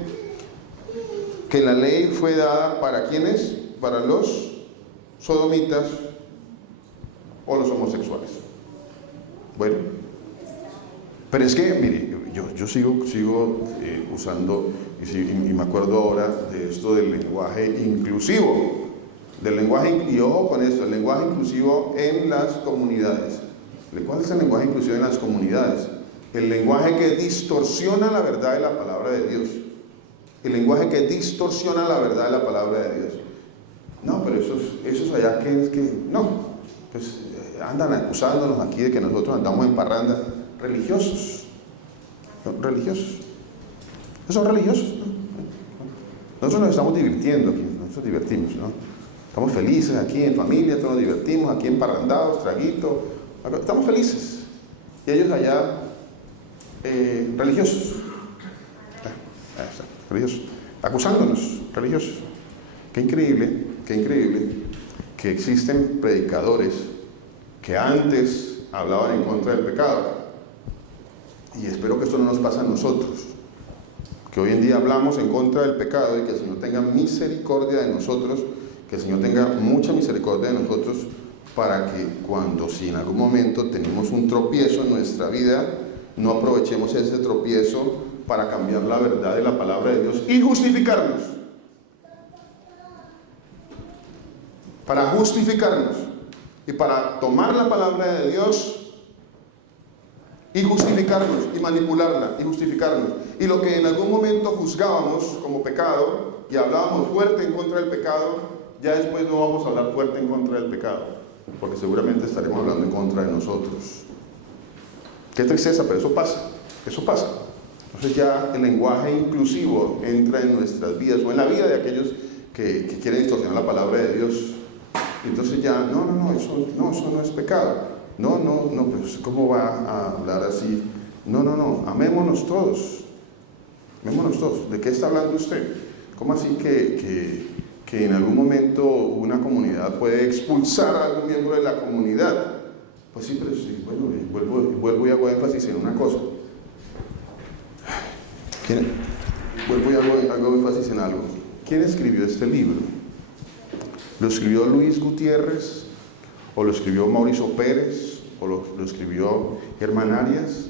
que la ley fue dada ¿para quiénes? Para los sodomitas o los homosexuales. Bueno, pero es que, mire, yo sigo usando, y me acuerdo ahora de esto del lenguaje inclusivo. Y ojo con esto, el lenguaje inclusivo en las comunidades. ¿Cuál es el lenguaje inclusivo en las comunidades? El lenguaje que distorsiona la verdad de la palabra de Dios. El lenguaje que distorsiona la verdad de la palabra de Dios. No, pero esos allá que no, pues andan acusándonos aquí de que nosotros andamos en parranda. Religiosos. Religiosos. ¿No son religiosos? ¿No? Nosotros nos estamos divirtiendo aquí, nosotros divertimos, ¿no? Estamos felices aquí en familia, todos nos divertimos, aquí emparrandados, traguito, estamos felices. Y ellos allá, religiosos. Religiosos. Acusándonos, religiosos. Qué increíble que existen predicadores que antes hablaban en contra del pecado. Y espero que esto no nos pase a nosotros. Que hoy en día hablamos en contra del pecado y que el Señor tenga misericordia de nosotros, que el Señor tenga mucha misericordia de nosotros para que si en algún momento tenemos un tropiezo en nuestra vida, no aprovechemos ese tropiezo para cambiar la verdad de la palabra de Dios y justificarnos. Para justificarnos y para tomar la palabra de Dios y justificarnos, y manipularla, y justificarnos. Y lo que en algún momento juzgábamos como pecado, y hablábamos fuerte en contra del pecado, ya después no vamos a hablar fuerte en contra del pecado, porque seguramente estaremos hablando en contra de nosotros. Qué tristeza, pero eso pasa. Entonces ya el lenguaje inclusivo entra en nuestras vidas, o en la vida de aquellos que quieren distorsionar la palabra de Dios. Entonces ya, eso no es pecado. No, pues ¿cómo va a hablar así? No, amémonos todos. ¿De qué está hablando usted? ¿Cómo así que en algún momento una comunidad puede expulsar a algún miembro de la comunidad? Pues sí, pero sí, bueno, vuelvo y hago énfasis en una cosa. Vuelvo y hago énfasis en algo. ¿Quién escribió este libro? ¿Lo escribió Luis Gutiérrez? ¿O lo escribió Mauricio Pérez? ¿O lo escribió Germán Arias?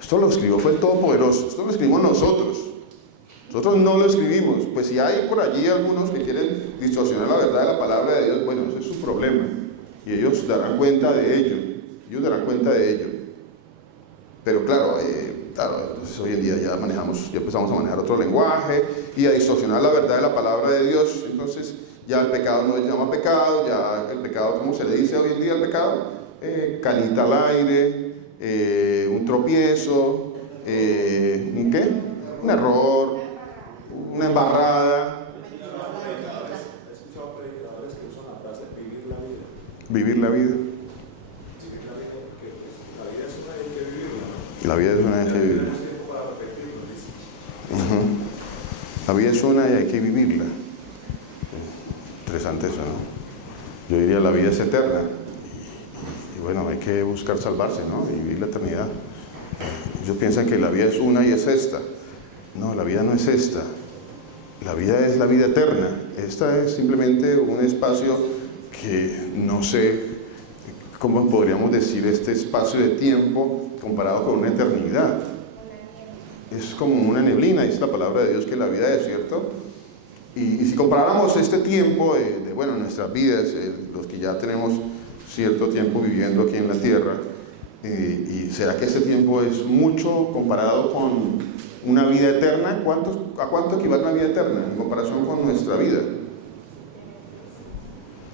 Esto lo escribió fue el Todopoderoso. Esto lo escribimos nosotros. Nosotros no lo escribimos. Pues si hay por allí algunos que quieren distorsionar la verdad de la palabra de Dios, bueno, ese es su problema. Y ellos darán cuenta de ello. Pero claro, entonces hoy en día ya empezamos a manejar otro lenguaje y a distorsionar la verdad de la palabra de Dios. Entonces ya el pecado no se llama pecado, ya el pecado, ¿cómo se le dice hoy en día al pecado? Canita al aire, un tropiezo, ¿un qué? Un error, una embarrada. He escuchado predicadores que usan la frase vivir la vida. Vivir la vida. Porque la vida es una vez que vivirla. La vida es una vez que vivirla. La La vida es una y hay que vivirla. Interesante eso, ¿no? Yo diría la vida es eterna. Y bueno, hay que buscar salvarse, ¿no? Y vivir la eternidad. Ellos piensan que la vida es una y es esta. No, la vida no es esta. La vida es la vida eterna. Esta es simplemente un espacio que no sé cómo podríamos decir este espacio de tiempo comparado con una eternidad. Es como una neblina, dice la palabra de Dios que la vida es, ¿cierto? Y si comparáramos este tiempo de nuestras vidas, los que ya tenemos cierto tiempo viviendo aquí en la tierra, y será que ese tiempo es mucho comparado con una vida eterna, ¿a cuánto equivale una vida eterna en comparación con nuestra vida?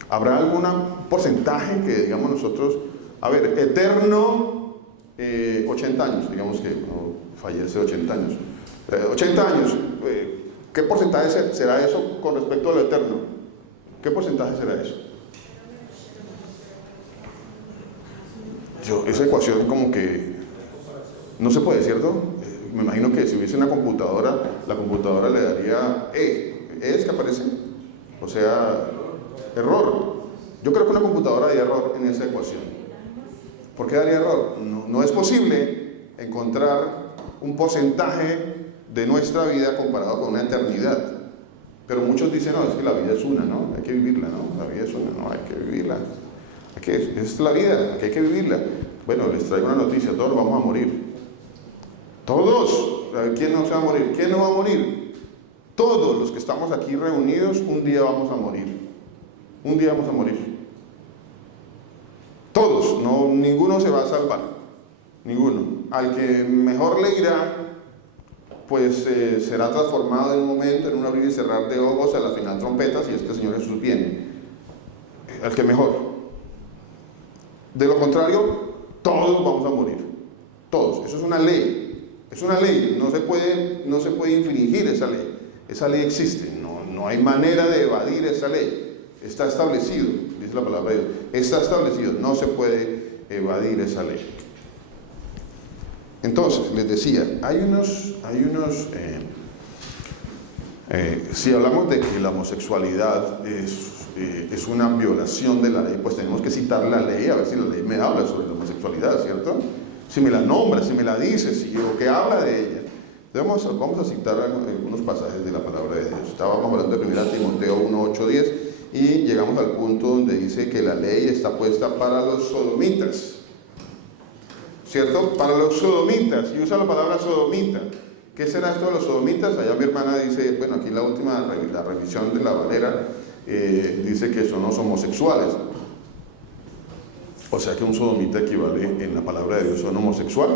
¿Habrá algún porcentaje que digamos nosotros, a ver, eterno, 80 años, digamos que uno fallece 80 años, 80 años, ¿qué porcentaje será eso con respecto a lo eterno? ¿Qué porcentaje será eso? Esa ecuación como que no se puede, ¿cierto? Me imagino que si hubiese una computadora, la computadora le daría es que aparece, o sea, error. Yo creo que una computadora daría error en esa ecuación. ¿Por qué daría error? No es posible encontrar un porcentaje de nuestra vida comparado con una eternidad. Pero muchos dicen, no, es que la vida es una, ¿no? Hay que vivirla, ¿no? La vida es una, no, hay que vivirla. Es la vida, que hay que vivirla. Bueno, les traigo una noticia, todos vamos a morir. Todos. ¿Quién no se va a morir? ¿Quién no va a morir? Todos los que estamos aquí reunidos, un día vamos a morir. Un día vamos a morir. Todos, no, ninguno se va a salvar. Ninguno. Al que mejor le irá, pues será transformado en un momento, en un abrir y cerrar de ojos, a la final trompetas, y es que el Señor Jesús viene. Al que mejor. De lo contrario, todos vamos a morir. Todos. Eso es una ley. Es una ley. No se puede infringir esa ley. Esa ley existe. No hay manera de evadir esa ley. Está establecido, dice la palabra de Dios. Está establecido. No se puede evadir esa ley. Entonces, les decía, si hablamos de que la homosexualidad es una violación de la ley, pues tenemos que citar la ley, a ver si la ley me habla sobre la homosexualidad, ¿cierto? Si me la nombra, si me la dice, o que habla de ella. Vamos a citar algunos pasajes de la palabra de Dios. Estábamos hablando de 1 Timoteo 1, 8, 10, y llegamos al punto donde dice que la ley está puesta para los sodomitas, ¿cierto? Para los sodomitas, y usa la palabra sodomita. ¿Qué será esto de los sodomitas? Allá mi hermana dice, bueno, aquí la revisión de la Valera dice que son los homosexuales. O sea que un sodomita equivale en la palabra de Dios a un homosexual.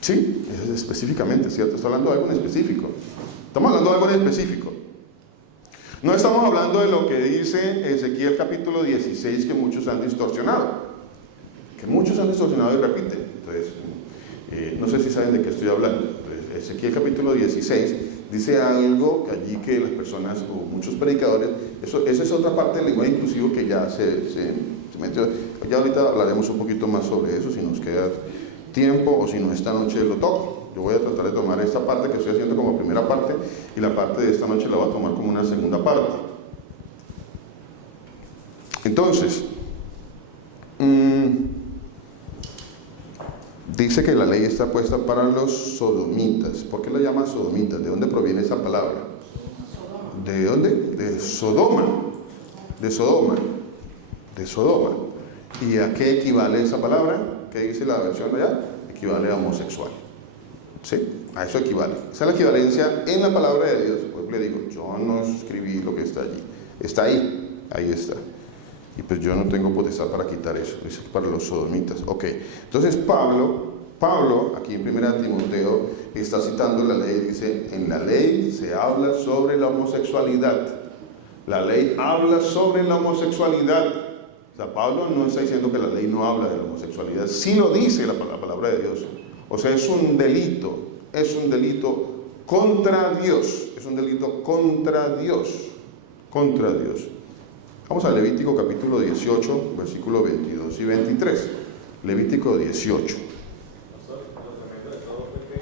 Sí, es específicamente, ¿cierto? Está hablando de algo en específico. Estamos hablando de algo en específico. No estamos hablando de lo que dice Ezequiel capítulo 16, que muchos han distorsionado. Que muchos han distorsionado y repiten. Entonces, no sé si saben de qué estoy hablando. Entonces, Ezequiel capítulo 16 dice algo allí que las personas, o muchos predicadores, esa es otra parte del lenguaje inclusivo que ya se metió. Ya ahorita hablaremos un poquito más sobre eso, si nos queda tiempo, o si no, esta noche lo toco. Yo voy a tratar de tomar esta parte que estoy haciendo como primera parte, y la parte de esta noche la voy a tomar como una segunda parte. Entonces, dice que la ley está puesta para los sodomitas. ¿Por qué lo llama sodomitas? ¿De dónde proviene esa palabra? ¿De dónde? De Sodoma. De Sodoma. De Sodoma. ¿Y a qué equivale esa palabra? ¿Qué dice la versión de allá? Equivale a homosexual. ¿Sí? A eso equivale. Esa es la equivalencia en la palabra de Dios. Pues le digo, yo no escribí lo que está allí. Está ahí. Ahí está. Y pues yo no tengo potestad para quitar eso. Dice para los sodomitas. Ok. Entonces Pablo, aquí en 1 Timoteo, está citando la ley. Dice, en la ley se habla sobre la homosexualidad. La ley habla sobre la homosexualidad. O sea, Pablo no está diciendo que la ley no habla de la homosexualidad. Sí lo dice la palabra de Dios. O sea, es un delito contra Dios. Es un delito contra Dios. Contra Dios. Vamos a Levítico capítulo 18, versículos 22 y 23. Levítico 18. Pastor, lo tremendo de todo fue que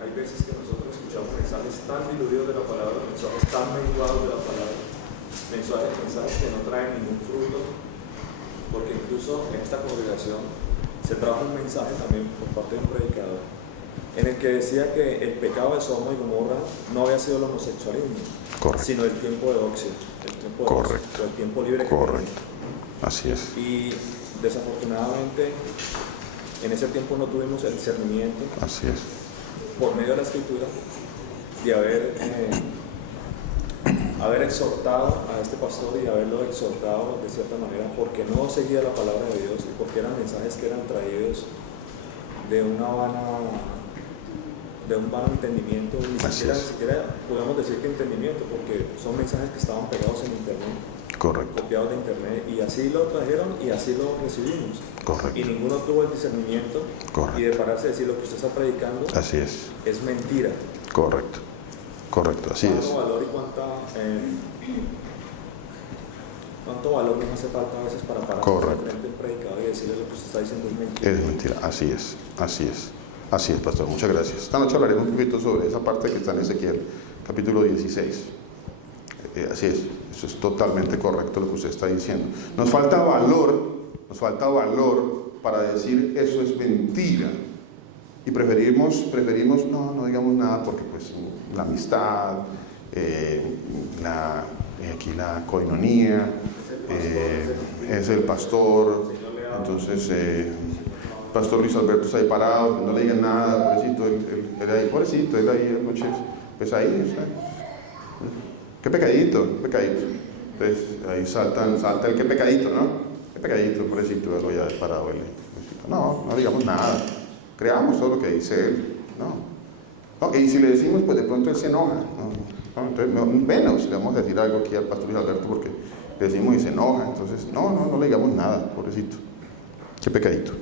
hay veces que nosotros escuchamos mensajes tan diluidos de la palabra, mensajes tan menguados de la palabra, mensajes que no traen ningún fruto, porque incluso en esta congregación se trajo un mensaje también por parte de un predicador en el que decía que el pecado de Sodoma y Gomorra no había sido el homosexualismo, sino el tiempo de óxido, el tiempo de óxido, el tiempo libre que Correcto. Así es. Y desafortunadamente en ese tiempo no tuvimos el discernimiento, así es, por medio de la escritura, de haber exhortado a este pastor y haberlo exhortado de cierta manera, porque no seguía la palabra de Dios y porque eran mensajes que eran traídos de un vano entendimiento, ni siquiera podemos decir que entendimiento, porque son mensajes que estaban pegados en internet. Correcto. Copiados de internet, y así lo trajeron y así lo recibimos. Correcto. Y ninguno tuvo el discernimiento. Correcto. Y de pararse a decir lo que usted está predicando así es mentira. Correcto. Así es. ¿Cuánto valor y cuánto valor nos hace falta a veces para pararse frente al predicador y decirle lo que usted está diciendo es mentira? Es mentira, así es, pastor, muchas gracias. Esta noche hablaremos un poquito sobre esa parte que está en Ezequiel, capítulo 16. Así es, eso es totalmente correcto lo que usted está diciendo. Nos falta valor para decir eso es mentira. Y preferimos no digamos nada porque pues la amistad, aquí la coinonía, es el pastor, entonces pastor Luis Alberto está ahí parado, no le digan nada, pobrecito, él ahí anoche, pues ahí está. Qué pecadito. Entonces ahí salta el qué pecadito, ¿no? Qué pecadito, pobrecito, verlo ya parado él. No digamos nada. Creamos todo lo que dice él. No, y si le decimos, pues de pronto él se enoja. Entonces, menos le vamos a decir algo aquí al pastor Luis Alberto porque le decimos y se enoja. Entonces, no le digamos nada, pobrecito. Qué pecadito.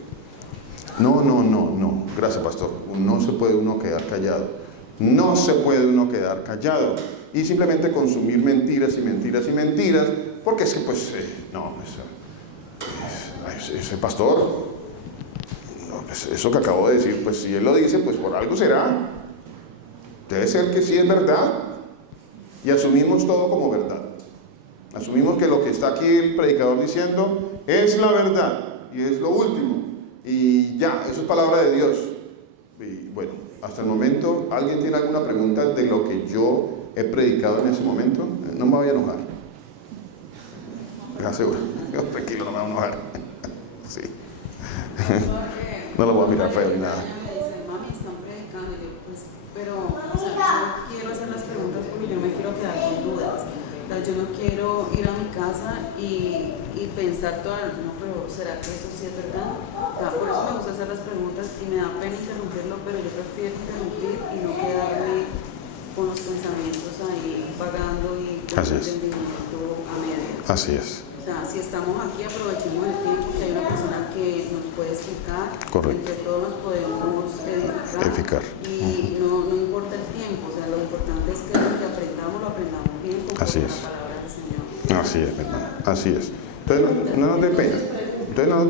No. Gracias, pastor. No se puede uno quedar callado. Y simplemente consumir mentiras, porque es que, pues, ese pastor, pues, eso que acabo de decir, pues si él lo dice, pues por algo será. Debe ser que sí es verdad. Y asumimos todo como verdad. Asumimos que lo que está aquí el predicador diciendo es la verdad y es lo último. Y ya, eso es palabra de Dios. Y bueno, hasta el momento, ¿alguien tiene alguna pregunta de lo que yo he predicado en ese momento? No me voy a enojar. ¿Me aseguro? Tranquilo, no me voy a enojar. Sí. No lo voy a mirar feo ni nada. Me dicen, mami, están predicando. Y yo, pues, pero, yo quiero hacer las preguntas porque yo me quiero quedar con dudas. Yo no quiero ir a mi casa y pensar pero ¿será que eso sí es verdad? Por eso me gusta hacer las preguntas y me da pena interrumpirlo, pero yo prefiero interrumpir y no quedarme con los pensamientos ahí pagando y con el entendimiento a medias. Así es. O sea, si estamos aquí, aprovechemos el tiempo que hay una persona que nos puede explicar. Correcto. Entre todos nos podemos edificar. Y no importa el tiempo, o sea, lo importante es que lo que aprendamos, lo aprendamos bien con la palabra del Señor. Así es, hermano. Así es. Entonces, no nos dé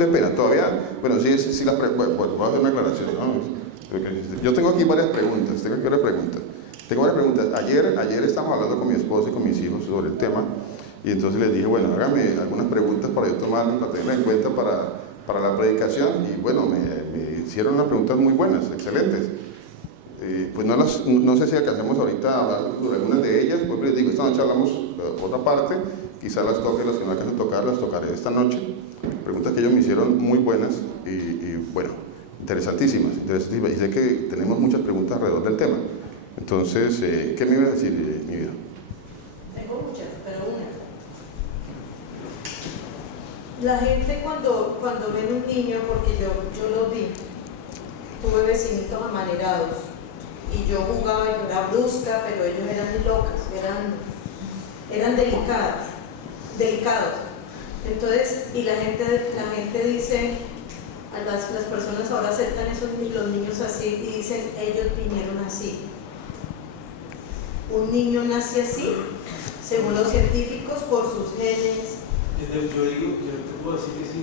pena. Todavía, bueno, voy a hacer una aclaración, ¿no? Yo tengo aquí varias preguntas. Ayer estábamos hablando con mi esposa y con mis hijos sobre el tema. Y entonces les dije, bueno, háganme algunas preguntas para yo tomarlas, para tenerlas en cuenta para la predicación. Y bueno, me hicieron unas preguntas muy buenas, excelentes. Pues no sé si alcanzamos ahorita a hablar sobre algunas de ellas. Pues les digo, esta noche hablamos otra parte. Quizás las que no alcancen a tocar, las tocaré esta noche. Preguntas que ellos me hicieron muy buenas y bueno, interesantísimas. Y sé que tenemos muchas preguntas alrededor del tema. Entonces, ¿qué me iba a decir, mi vida? Tengo muchas, pero una. La gente cuando ven un niño, porque yo lo vi, tuve vecinitos amanerados y yo jugaba y yo era brusca, pero ellos eran locas, eran delicados. Entonces, y la gente dice, las personas ahora aceptan los niños así y dicen, ellos vinieron así. Un niño nace así, según los científicos, por sus genes. Yo te puedo decir que sí,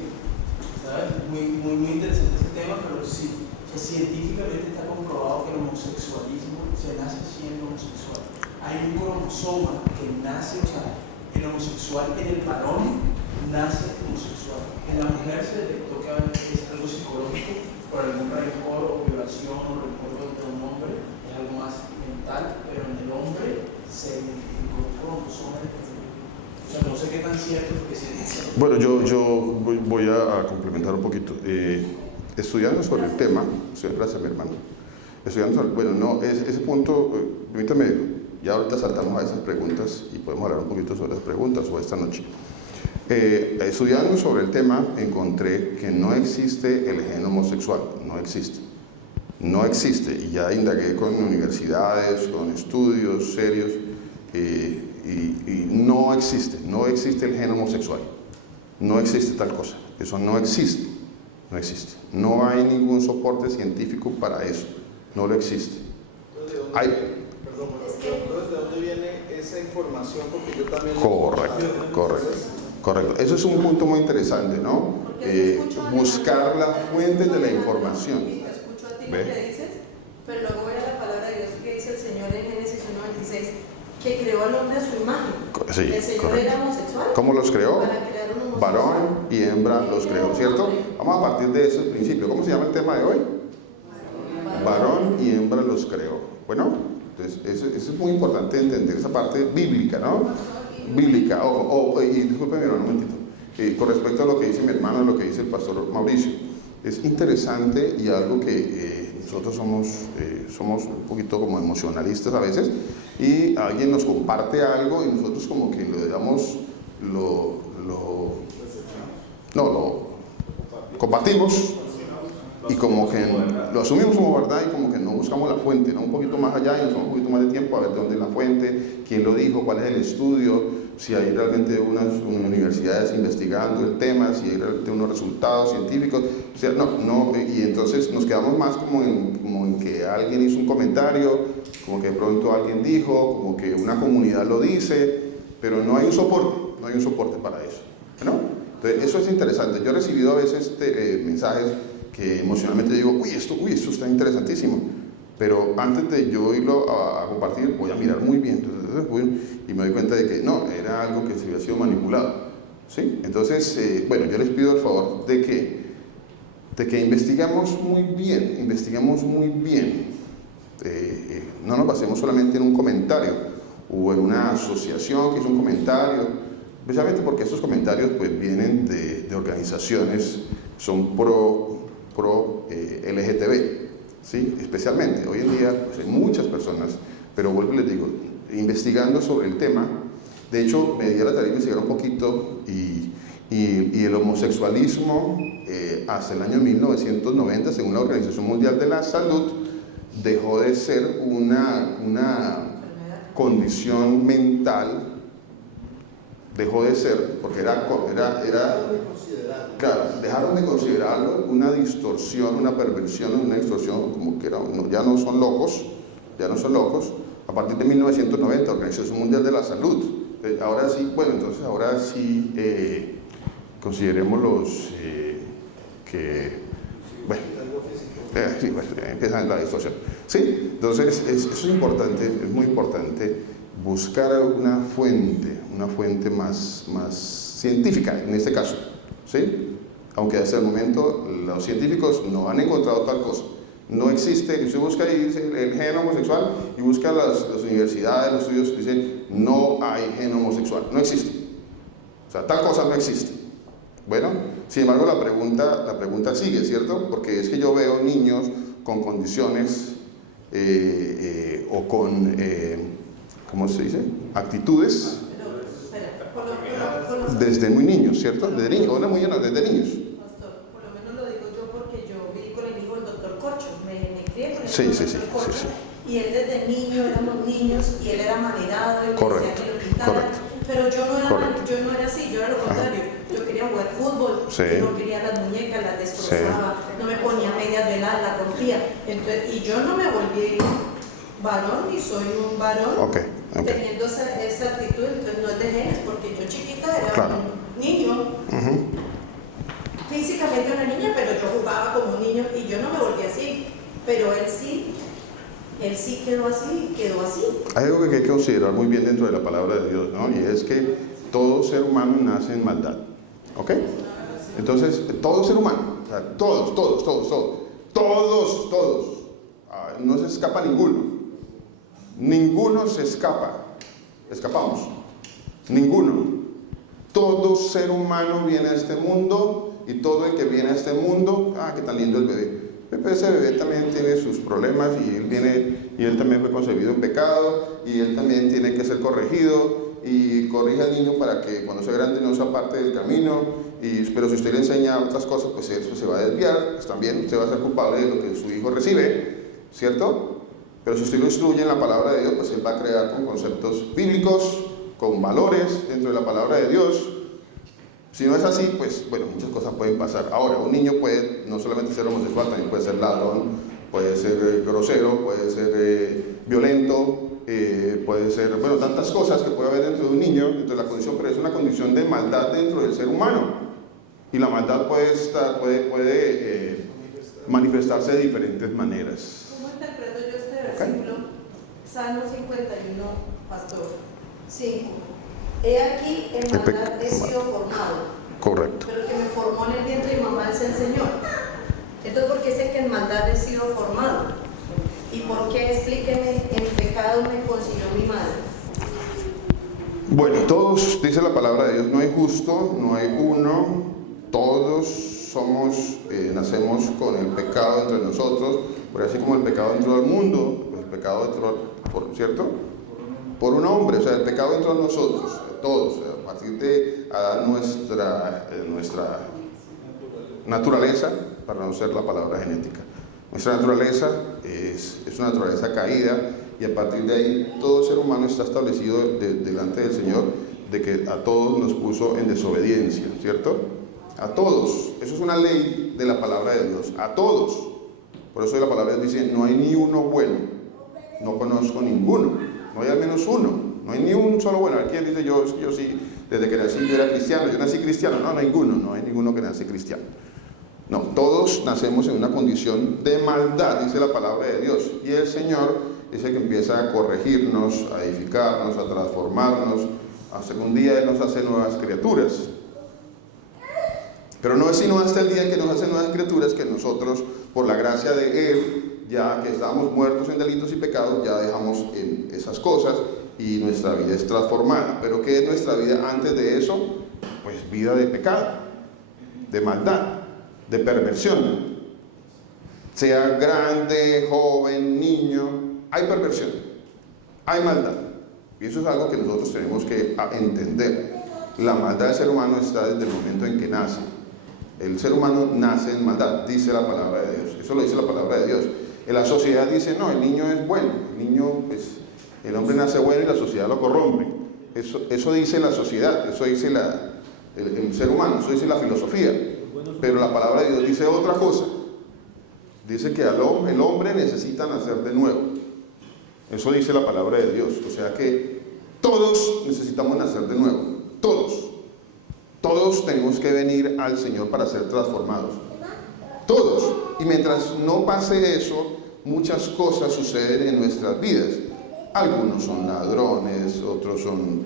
¿sabes? Muy interesante este tema, pero sí, científicamente está comprobado que el homosexualismo se nace siendo homosexual. hay un cromosoma que nace, o sea, el homosexual en el varón nace homosexual. En la mujer se detectó que es algo psicológico por algún rencor o violación o recuerdo de un hombre, es algo más mental, pero en el hombre se identificó un cromosoma diferente. O sea, no sé qué tan cierto porque se dice. Bueno, yo voy a complementar un poquito. Estudiando sobre el tema, gracias mi hermano, estudiando sobre, bueno, no, ese punto, permítame, ya ahorita saltamos a esas preguntas y podemos hablar un poquito sobre las preguntas o esta noche. Estudiando sobre el tema, encontré que no existe el gen homosexual, no existe. No existe, y ya indagué con universidades, con estudios serios, y no existe el gen homosexual. No existe tal cosa, eso no existe, no existe. No hay ningún soporte científico para eso, no lo existe. Entonces, ¿de dónde viene esa información? Porque yo también... Correcto. Eso es un punto muy interesante, ¿no? Buscar las fuentes de la información. Escucho a ti lo que dices, pero luego voy a la palabra de Dios que dice el Señor en Génesis 1:26, que creó al hombre a su imagen. Sí, el Señor era homosexual. ¿Cómo los creó? Para crear un homosexual. Varón y hembra los creó, ¿cierto? Vamos a partir de ese principio. ¿Cómo se llama el tema de hoy? Varón y hembra los creó. Bueno, entonces eso es muy importante entender esa parte bíblica, ¿no? Bíblica, y discúlpeme un momentito, con respecto a lo que dice mi hermano, lo que dice el pastor Mauricio, es interesante y algo que nosotros somos un poquito como emocionalistas a veces, y alguien nos comparte algo y nosotros como que lo damos, lo compartimos y como que lo asumimos como verdad y como que no buscamos la fuente, ¿no? Un poquito más allá y nos tomamos un poquito más de tiempo a ver de dónde es la fuente, quién lo dijo, cuál es el estudio, si hay realmente unas universidades investigando el tema, si hay realmente unos resultados científicos, o sea, y entonces nos quedamos más como en que alguien hizo un comentario, como que de pronto alguien dijo, como que una comunidad lo dice, pero no hay un soporte para eso, ¿no? Entonces eso es interesante. Yo he recibido a veces mensajes que emocionalmente digo, esto está interesantísimo, pero antes de yo irlo a compartir voy a mirar muy bien, y me doy cuenta de que no, era algo que se había sido manipulado, ¿sí? Entonces, bueno, yo les pido el favor de que investigamos muy bien, no nos basemos solamente en un comentario o en una asociación que hizo un comentario, especialmente porque estos comentarios pues vienen de organizaciones que son pro LGTB, ¿sí? Especialmente, hoy en día pues, hay muchas personas, pero vuelvo y les digo, investigando sobre el tema, de hecho me di a la tarea de investigar un poquito y el homosexualismo hasta el año 1990, según la Organización Mundial de la Salud, dejó de ser una condición mental, dejó de ser, porque claro, dejaron de considerarlo una distorsión, una perversión, como que ya no son locos, a partir de 1990, Organización Mundial de la Salud. Ahora sí, considerémoslos empiezan la distorsión. Sí, entonces eso es importante, es muy importante buscar una fuente más científica en este caso, ¿sí? Aunque hasta el momento los científicos no han encontrado tal cosa. No existe, usted busca ahí dice el gen homosexual y busca las universidades, los estudios, dicen no hay gen homosexual, no existe. O sea, tal cosa no existe. Bueno, sin embargo la pregunta sigue, ¿cierto? Porque es que yo veo niños con condiciones o con, ¿cómo se dice? Actitudes desde muy niños, ¿cierto? Desde niños, desde niños. Pastor, por lo menos lo digo yo porque yo viví con el hijo del doctor Corcho, me crié con el hijo del doctor Corcho, y él desde niño, éramos niños, y él era manerado, y me decía que lo quitara, pero yo no era así, yo era lo contrario, yo quería jugar fútbol, yo no quería las muñecas, las destrozaba, no me ponía medias veladas, las rompía, entonces, y yo no me volví varón, y soy un varón, teniendo esa actitud, entonces no es de genes, porque yo chiquita era un niño, físicamente una niña, pero yo jugaba como un niño y yo no me volví así, pero él sí. Él sí quedó así, quedó así. Hay algo que hay que considerar muy bien dentro de la palabra de Dios, ¿no? Y es que todo ser humano nace en maldad. ¿Ok? Entonces, todo ser humano, o sea, todos. No se escapa ninguno. Ninguno se escapa. Escapamos. Ninguno. Todo ser humano viene a este mundo y todo el que viene a este mundo, qué tan lindo el bebé. Ese bebé también tiene sus problemas y él también fue concebido en pecado y él también tiene que ser corregido y corrige al niño para que cuando sea grande no se aparte del camino. Pero si usted le enseña otras cosas, pues eso se va a desviar, pues también usted va a ser culpable de lo que su hijo recibe, ¿cierto? Pero si usted lo instruye en la palabra de Dios, pues él va a crear con conceptos bíblicos, con valores dentro de la palabra de Dios. Si no es así, pues bueno, muchas cosas pueden pasar. Ahora, un niño puede no solamente ser homosexual, también puede ser ladrón, puede ser grosero, puede ser violento, puede ser, bueno, tantas cosas que puede haber dentro de un niño, dentro de la condición, pero es una condición de maldad dentro del ser humano. Y la maldad puede manifestarse de diferentes maneras. ¿Cómo interpreto yo este versículo? Salmo 51, pastor. 5. He aquí en maldad he sido formado. Correcto. Pero el que me formó en el vientre de mi mamá es el Señor. Entonces, ¿por qué sé que en maldad he sido formado? ¿Y por qué, explíqueme, en pecado me consiguió mi madre? Bueno, todos, dice la palabra de Dios, no hay justo, no hay uno. Todos somos, nacemos con el pecado entre nosotros, pero así como el pecado entró al mundo, pues el pecado entró, ¿cierto? Por un hombre, o sea, el pecado entró en nosotros, todos, a partir de Adán nuestra naturaleza, para no ser la palabra genética. Nuestra naturaleza es una naturaleza caída y a partir de ahí todo ser humano está establecido delante del Señor de que a todos nos puso en desobediencia, ¿cierto? A todos. Eso es una ley de la palabra de Dios. A todos. Por eso la palabra dice, no hay ni uno bueno. No conozco ninguno. No hay al menos uno. No hay ni un solo bueno. Aquí él dice, yo sí, desde que nací yo era cristiano. Yo nací cristiano. No, ninguno. No hay ninguno que nace cristiano. No, todos nacemos en una condición de maldad, dice la palabra de Dios. Y el Señor es el que empieza a corregirnos, a edificarnos, a transformarnos. Hasta que un día Él nos hace nuevas criaturas. Pero no es sino hasta el día en que nos hace nuevas criaturas que nosotros, por la gracia de Él, ya que estábamos muertos en delitos y pecados, ya dejamos esas cosas y nuestra vida es transformada. ¿Pero qué es nuestra vida antes de eso? Pues vida de pecado, de maldad, de perversión. Sea grande, joven, niño, hay perversión, hay maldad. Y eso es algo que nosotros tenemos que entender. La maldad del ser humano está desde el momento en que nace. El ser humano nace en maldad, dice la palabra de Dios. Eso lo dice la palabra de Dios. En la sociedad dice, no, el niño es bueno. El niño, pues, el hombre nace bueno y la sociedad lo corrompe. Eso dice la sociedad, eso dice el ser humano, eso dice la filosofía. Pero la palabra de Dios dice otra cosa. Dice que el hombre necesita nacer de nuevo. Eso dice la palabra de Dios. O sea que todos necesitamos nacer de nuevo. Todos. Todos tenemos que venir al Señor para ser transformados. Todos. Y mientras no pase eso, muchas cosas suceden en nuestras vidas. Algunos son ladrones, otros son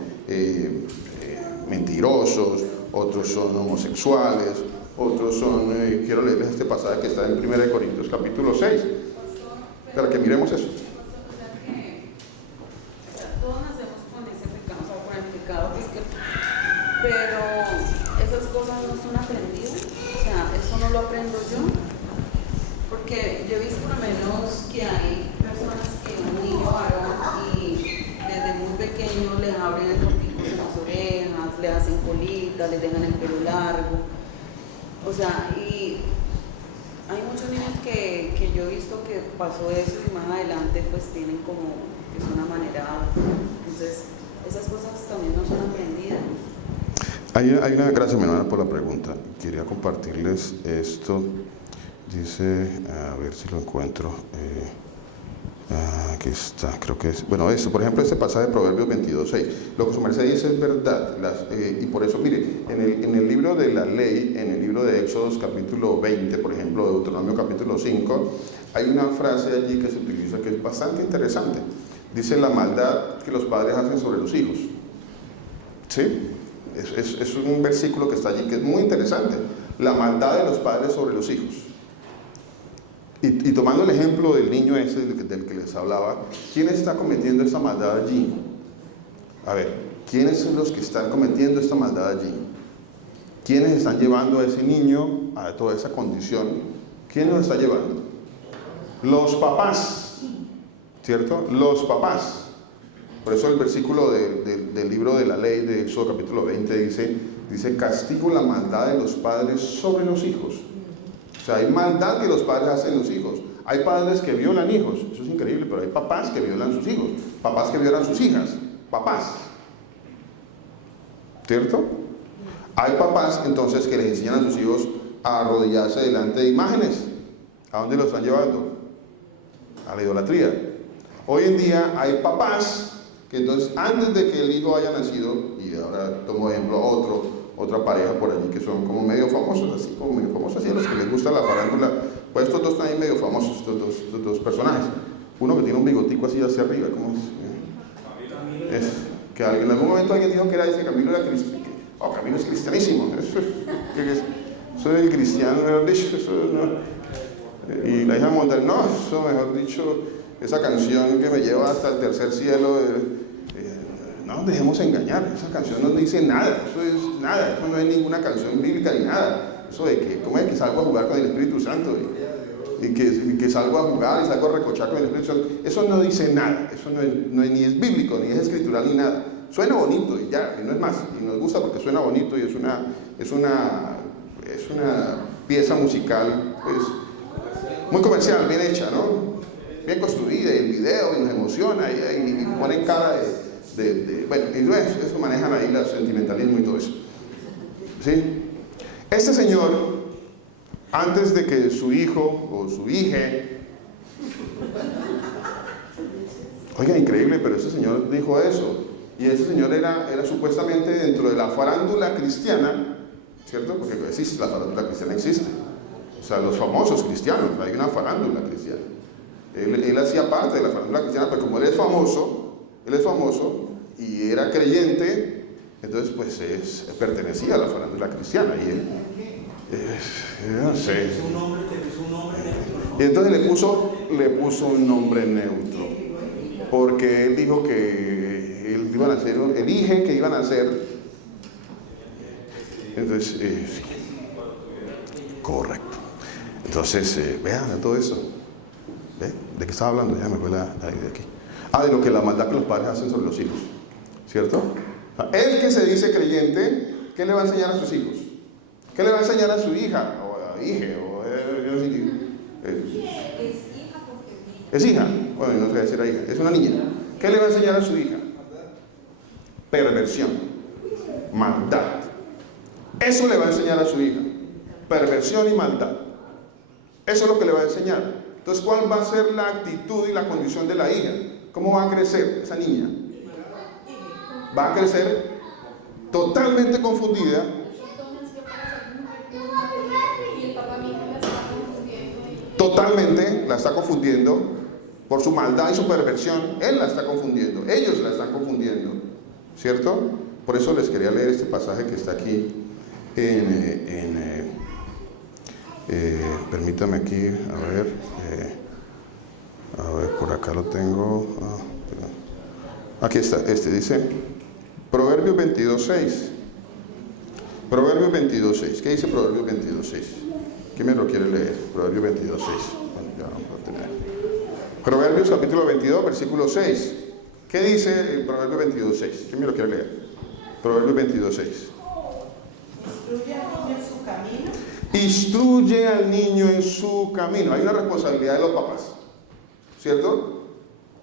mentirosos, otros son homosexuales, otros son, quiero leerles este pasaje que está en 1 Corintios capítulo 6, para que miremos eso. Todos nacemos con ese pecado, o sea, con el pecado, pero esas cosas no son aprendidas, o sea, eso no lo aprendo yo, porque yo he visto por lo menos que hay personas que un niño varón y desde muy pequeño les abren el cortico en las orejas, les hacen colitas, les dejan el pelo largo, o sea, y hay muchos niños que yo he visto que pasó eso y más adelante pues tienen como que son amanerados, entonces esas cosas también no son aprendidas. Hay una, gracias mi hermana por la pregunta. Quería compartirles esto. Dice, a ver si lo encuentro. Aquí está, creo que es. Bueno, eso, por ejemplo, este pasaje de Proverbios 22:6. Lo que su merced dice es verdad. Y por eso, mire, en el libro de la ley, en el libro de Éxodos capítulo 20, por ejemplo, Deuteronomio capítulo 5, hay una frase allí que se utiliza que es bastante interesante. Dice la maldad que los padres hacen sobre los hijos. ¿Sí? Es un versículo que está allí que es muy interesante. La maldad de los padres sobre los hijos. Y tomando el ejemplo del niño ese del que les hablaba, ¿quién está cometiendo esta maldad allí? A ver, ¿quiénes son los que están cometiendo esta maldad allí? ¿Quiénes están llevando a ese niño a toda esa condición? ¿Quién los está llevando? Los papás, ¿cierto? Los papás. Por eso el versículo del libro de la ley de Éxodo capítulo 20 dice castigo la maldad de los padres sobre los hijos. O sea, hay maldad que los padres hacen en los hijos. Hay padres que violan hijos, eso es increíble, pero hay papás que violan sus hijos, papás que violan sus hijas, papás, ¿cierto? Hay papás entonces que les enseñan a sus hijos a arrodillarse delante de imágenes. ¿A dónde los están llevando? A la idolatría. Hoy en día hay papás que entonces antes de que el hijo haya nacido, y ahora tomo ejemplo otra pareja por allí que son como medio famosos, así como medio famosos, así a los que les gusta la farándula, pues estos dos están ahí medio famosos, estos dos personajes. Uno que tiene un bigotico así hacia arriba, ¿cómo es? Es que en algún momento alguien dijo que era ese Camilo era cristiano. Oh, Camilo es cristianísimo. Eso es el cristiano, mejor dicho, eso no. Y la hija Montal, no, eso mejor dicho, esa canción que me lleva hasta el tercer cielo, no nos dejemos engañar, esa canción no dice nada, eso no es ninguna canción bíblica ni nada. Eso de que, ¿cómo es que salgo a jugar con el Espíritu Santo? Y que salgo a jugar y salgo a recochar con el Espíritu Santo, eso no dice nada, eso no es ni es bíblico, ni es escritural, ni nada. Suena bonito y ya, y no es más, y nos gusta porque suena bonito y es una pieza musical pues, muy comercial, bien hecha, ¿no? Bien construida, y el video, y nos emociona, y ponen cara bueno, y eso manejan ahí el sentimentalismo y todo eso. ¿Sí? Este señor, antes de que su hijo o su hija, oiga, increíble, pero ese señor dijo eso. Y ese señor era supuestamente dentro de la farándula cristiana, ¿cierto? Porque existe, la farándula cristiana existe. O sea, los famosos cristianos, hay una farándula cristiana. Él hacía parte de la farándula cristiana, pero como él es famoso y era creyente, entonces pues pertenecía a la farándula cristiana. Y él, no sé. Y entonces le puso un nombre neutro. Porque él dijo que iban a hacer, elige que iban a hacer. Entonces, correcto. Entonces, vean todo eso. ¿Ve? ¿De qué estaba hablando? Ya me fue de aquí. De lo que la maldad que los padres hacen sobre los hijos. ¿Cierto? Él que se dice creyente, ¿qué le va a enseñar a sus hijos? ¿Qué le va a enseñar a su hija? O a hija, es hija. Bueno, no se va a decir a hija. Es una niña. ¿Qué le va a enseñar a su hija? Perversión. Maldad. Eso le va a enseñar a su hija. Perversión y maldad. Eso es lo que le va a enseñar. Entonces, ¿cuál va a ser la actitud y la condición de la hija? ¿Cómo va a crecer esa niña? Va a crecer totalmente confundida. Totalmente la está confundiendo por su maldad y su perversión. Él la está confundiendo, ellos la están confundiendo, ¿cierto? Por eso les quería leer este pasaje que está aquí permítame aquí, a ver, por acá lo tengo. Aquí está, dice Proverbios 22:6. Proverbios 22:6. ¿Qué dice Proverbios 22:6? ¿Quién me lo quiere leer? Proverbios 22:6. Bueno, ya vamos a tener. Proverbios capítulo 22, versículo 6. ¿Qué dice el Proverbio 22:6? ¿Quién me lo quiere leer? Proverbios 22:6. Instruye al niño en su camino. Hay una responsabilidad de los papás, ¿cierto?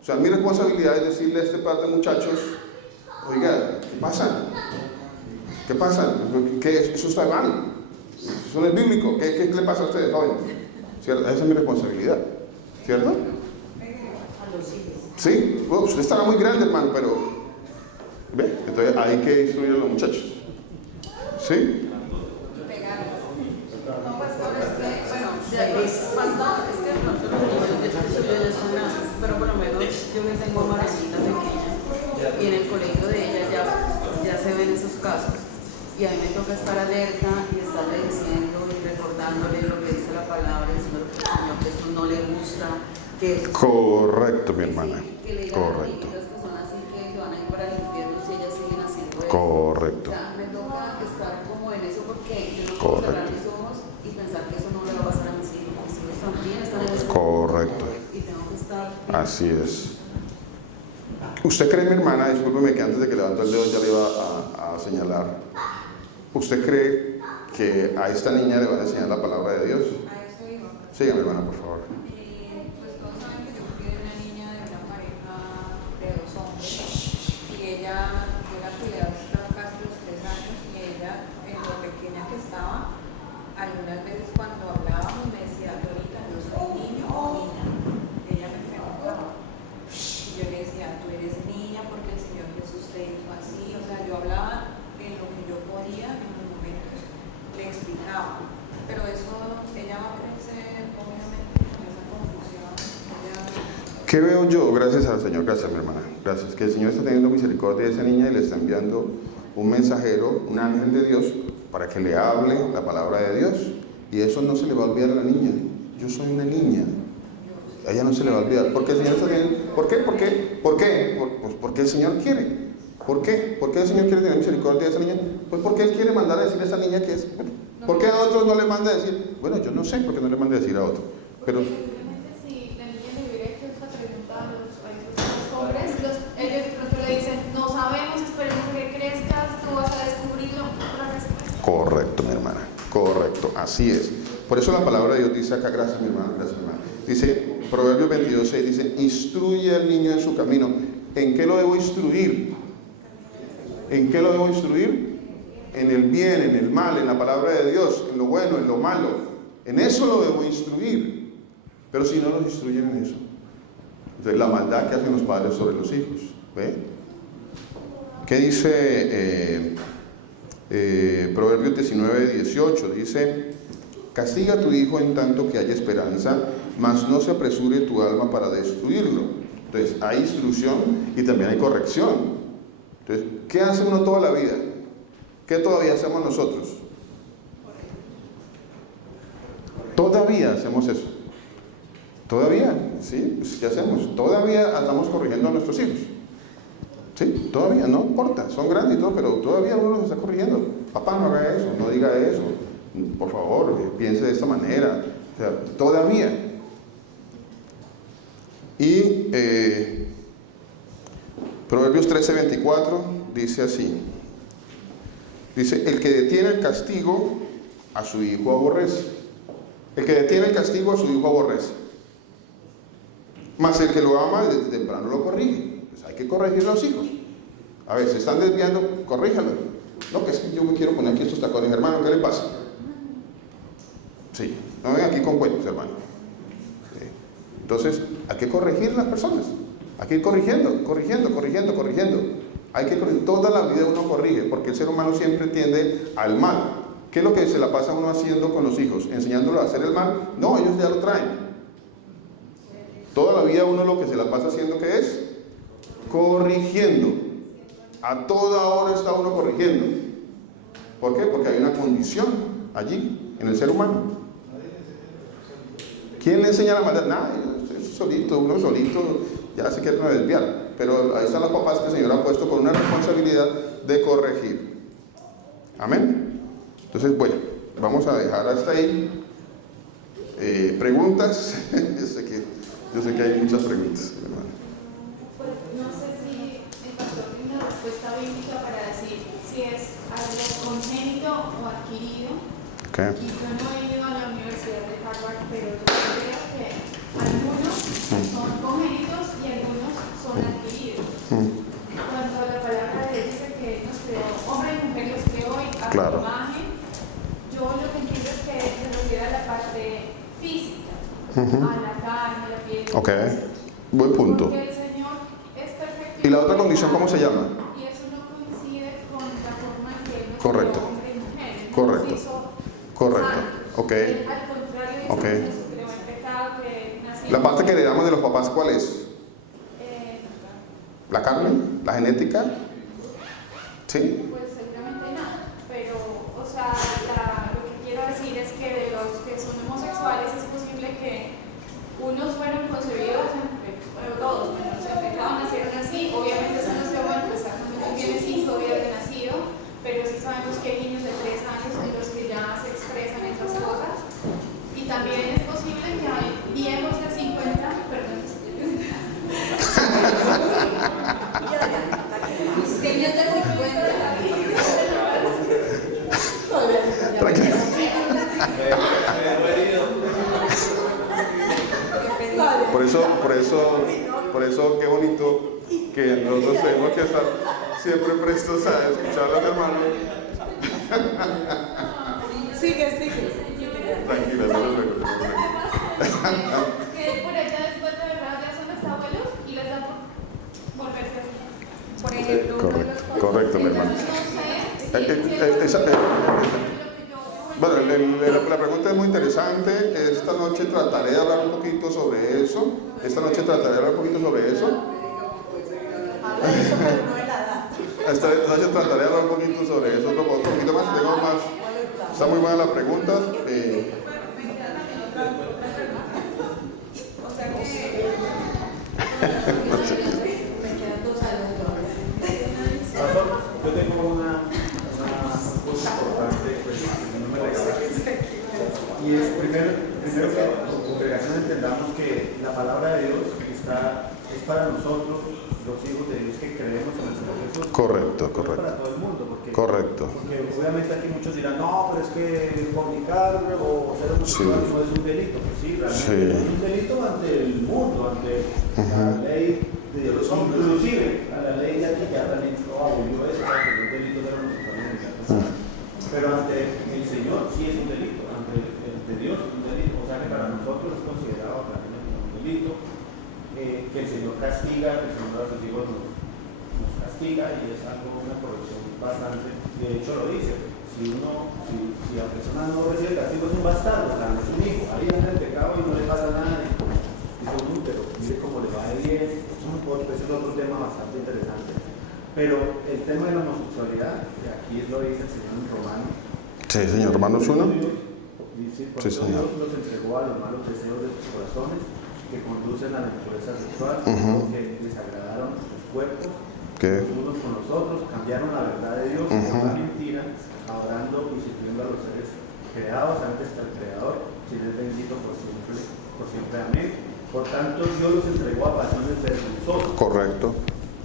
O sea, mi responsabilidad es decirle a este par de muchachos, oiga, ¿qué pasa? ¿Qué pasa? Eso está mal. Eso no es bíblico. ¿Qué le pasa a ustedes, jóvenes? ¿Cierto? Esa es mi responsabilidad, ¿cierto? Sí, bueno, usted estará muy grande, hermano, pero ¿ve? Entonces hay que instruir a los muchachos. ¿Sí? No, pastor, es que, bueno, pastor, es que no, yo no casos. Y a mí me toca estar alerta y estarle diciendo y recordándole lo que dice la palabra, diciendo que al Señor que esto no le gusta, que eso Correcto, mi hermana. que le digan a las niñitas que son así que van a ir para el infierno si ellas siguen haciendo eso. Correcto. O sea, me toca estar como en eso porque yo no puedo cerrar mis ojos y pensar que eso no le va a pasar a mis hijos. Mis hijos también están en ese Correcto. y tengo que estar. Así es. ¿Usted cree, mi hermana, discúlpeme que antes de que levante el dedo ya le iba a señalar, ¿usted cree que a esta niña le van a enseñar la palabra de Dios? A eso iba. Sígame, hermana, por favor. Pues todos saben que yo fui una niña de una pareja de 2 hombres y ella, yo la cuidé hasta casi los 3 años y ella, en lo pequeña que estaba, algunas veces cuando hablábamos me decía, Dorita, yo soy niño o niña. Ella me preguntaba y yo le decía, tú eres niña porque el Señor Jesús te hizo así. O sea, yo hablaba en lo que yo podía en los momentos, le explicaba, pero eso ella va a crecer obviamente con esa confusión. ¿Qué veo yo? Gracias al Señor, gracias, mi hermana, gracias. Que el Señor está teniendo misericordia de esa niña y le está enviando un mensajero, un ángel de Dios, para que le hable la palabra de Dios. Y eso no se le va a olvidar a la niña. Yo soy una niña. A ella no se le va a olvidar. Porque el Señor está teniendo. ¿Por qué? ¿Por qué? ¿Por qué? Pues porque el Señor quiere. ¿Por qué? ¿Por qué el Señor quiere tener misericordia de esa niña? Pues porque Él quiere mandar a decir a esa niña que es. ¿Por qué a otros no le manda a decir? Bueno, yo no sé por qué no le manda a decir a otro. Pero Simplemente si la niña le hubiera hecho esta pregunta a los hombres, ellos de pronto le dicen, no sabemos, esperemos que crezcas, tú vas a descubrirlo. correcto, mi hermana, correcto, así es. Por eso la palabra de Dios dice acá, gracias mi hermana, gracias mi hermana. Dice, Proverbios 22:6 dice, instruye al niño en su camino. ¿En qué lo debo instruir? ¿En qué lo debo instruir? En el bien, en el mal, en la palabra de Dios, en lo bueno, en lo malo. En eso lo debo instruir. Pero si no los instruyen en eso, entonces la maldad que hacen los padres sobre los hijos. ¿Ve? ¿Qué dice Proverbios 19:18? Dice, castiga a tu hijo en tanto que haya esperanza, mas no se apresure tu alma para destruirlo. Entonces hay instrucción y también hay corrección. Entonces, ¿qué hace uno toda la vida? ¿Qué todavía hacemos nosotros? Todavía hacemos eso. Todavía, ¿sí? Pues, ¿qué hacemos? Todavía estamos corrigiendo a nuestros hijos. ¿Sí? Todavía, no importa, son grandes y todo, pero todavía uno los está corrigiendo. Papá, no haga eso, no diga eso. Por favor, piense de esta manera. O sea, todavía. Y Proverbios 13:24 dice así. Dice, el que detiene el castigo a su hijo aborrece. El que detiene el castigo a su hijo aborrece. Mas el que lo ama desde temprano lo corrige. Pues hay que corregir a los hijos. A ver, se están desviando, corríjalo. No, que es que yo me quiero poner aquí estos tacones, hermano, ¿qué le pasa? Sí, no vengan aquí con cuentos, hermano. Sí. Entonces, hay que corregir a las personas. Hay que ir corrigiendo. Hay que corregir. Toda la vida uno corrige, porque el ser humano siempre tiende al mal. ¿Qué es lo que se la pasa uno haciendo con los hijos? ¿Enseñándolos a hacer el mal? No, ellos ya lo traen. Toda la vida uno lo que se la pasa haciendo, ¿qué es? Corrigiendo. A toda hora está uno corrigiendo. ¿Por qué? Porque hay una condición allí, en el ser humano. ¿Quién le enseña la maldad? Nada, uno solito, ya se quiere desviar. Pero ahí están los papás que el Señor ha puesto con una responsabilidad de corregir. Amén. Entonces, bueno, vamos a dejar hasta ahí. ¿Preguntas? Yo sé que hay muchas preguntas, hermano. Pues no sé si el pastor tiene una respuesta bíblica para decir si es algo congénito o adquirido. Okay. Y yo no he ido a la Universidad de Harvard, pero yo creo que algunos son congénitos y algunos son adquiridos. Cuando la palabra de Dios dice que Él nos creó, hombre y mujer los creó a su imagen, yo lo que entiendo es que se refiere a la parte física, a la carne, a la piel. Ok, buen punto. Porque el Señor es perfecto. ¿Y la otra condición cómo se llama? Y eso no coincide con la forma en que Él nos Correcto. creó hombre y mujer. Él Correcto. nos hizo Correcto. santos. Ok. Él, al contrario, dice Ok. que nos creó en pecado, que nacimos. La parte que heredamos de los papás, ¿cuál es? ¿La carne? ¿La genética? ¿Sí? Pues seguramente lo que quiero decir es que de los que son homosexuales es posible que unos fueron concebidos todos, bueno, los en pecado nacieron así, obviamente son los que, bueno, pues no tiene 5 días de nacido, pero sí sabemos que hay niños de 3 años en los que ya se expresan esas cosas, y también es posible que hay viejos de 50, perdón, niños de 50. Por eso qué bonito que nosotros tenemos que estar siempre prestos a escuchar a los hermanos. Sigue. Tranquila, no lo recuerdo. Que por allá después de verdad ya son los abuelos y les da por volverse así. Por ejemplo, Correcto, mi hermano. Bueno, la pregunta es muy interesante. Esta noche trataré de hablar un poquito sobre eso. Esta noche trataré de hablar un poquito sobre eso. Un poquito más, tengo más. Está muy buena la pregunta. Yo tengo una cosa importante, pues, que no me la hice. Y es primero que como congregación entendamos que la palabra de Dios es para nosotros, los hijos de Dios que creemos en el Señor Jesús. Correcto. Para todo el mundo. Correcto. Porque obviamente aquí muchos dirán, no, pero es que fornicar o ser homosexual no es un delito. Pues sí, realmente es un delito ante el mundo, ante la ley de los hombres, inclusive a la ley de aquí que también abolió eso, que es un delito de homosexualidad. Pero ante el Señor sí es un delito, ante Dios es un delito. O sea que para nosotros es considerado también un delito, que el Señor castiga, que el Señor a sus hijos nos castiga, y es algo, una corrección bastante. De hecho lo dice, si la persona no recibe castigo es un bastardo, o sea, no es un hijo, ahí anda el pecado y no le pasa nada. Dice uno, pero mire cómo le va de bien. Ese es otro tema bastante interesante. Pero el tema de la homosexualidad, que aquí lo dice el Señor en Romanos. Sí, señor. Romanos 1. Dice, sí, señor. Dios los entregó a los malos deseos de sus corazones que conducen a la impureza sexual, que desagradaron sus cuerpos, los unos con los otros, cambiaron la verdad de Dios por la mentira, adorando y sirviendo a los seres creados antes que al Creador, quien es bendito por siempre. Amén. Por tanto, Dios los entregó a pasiones vergonzosas. Correcto.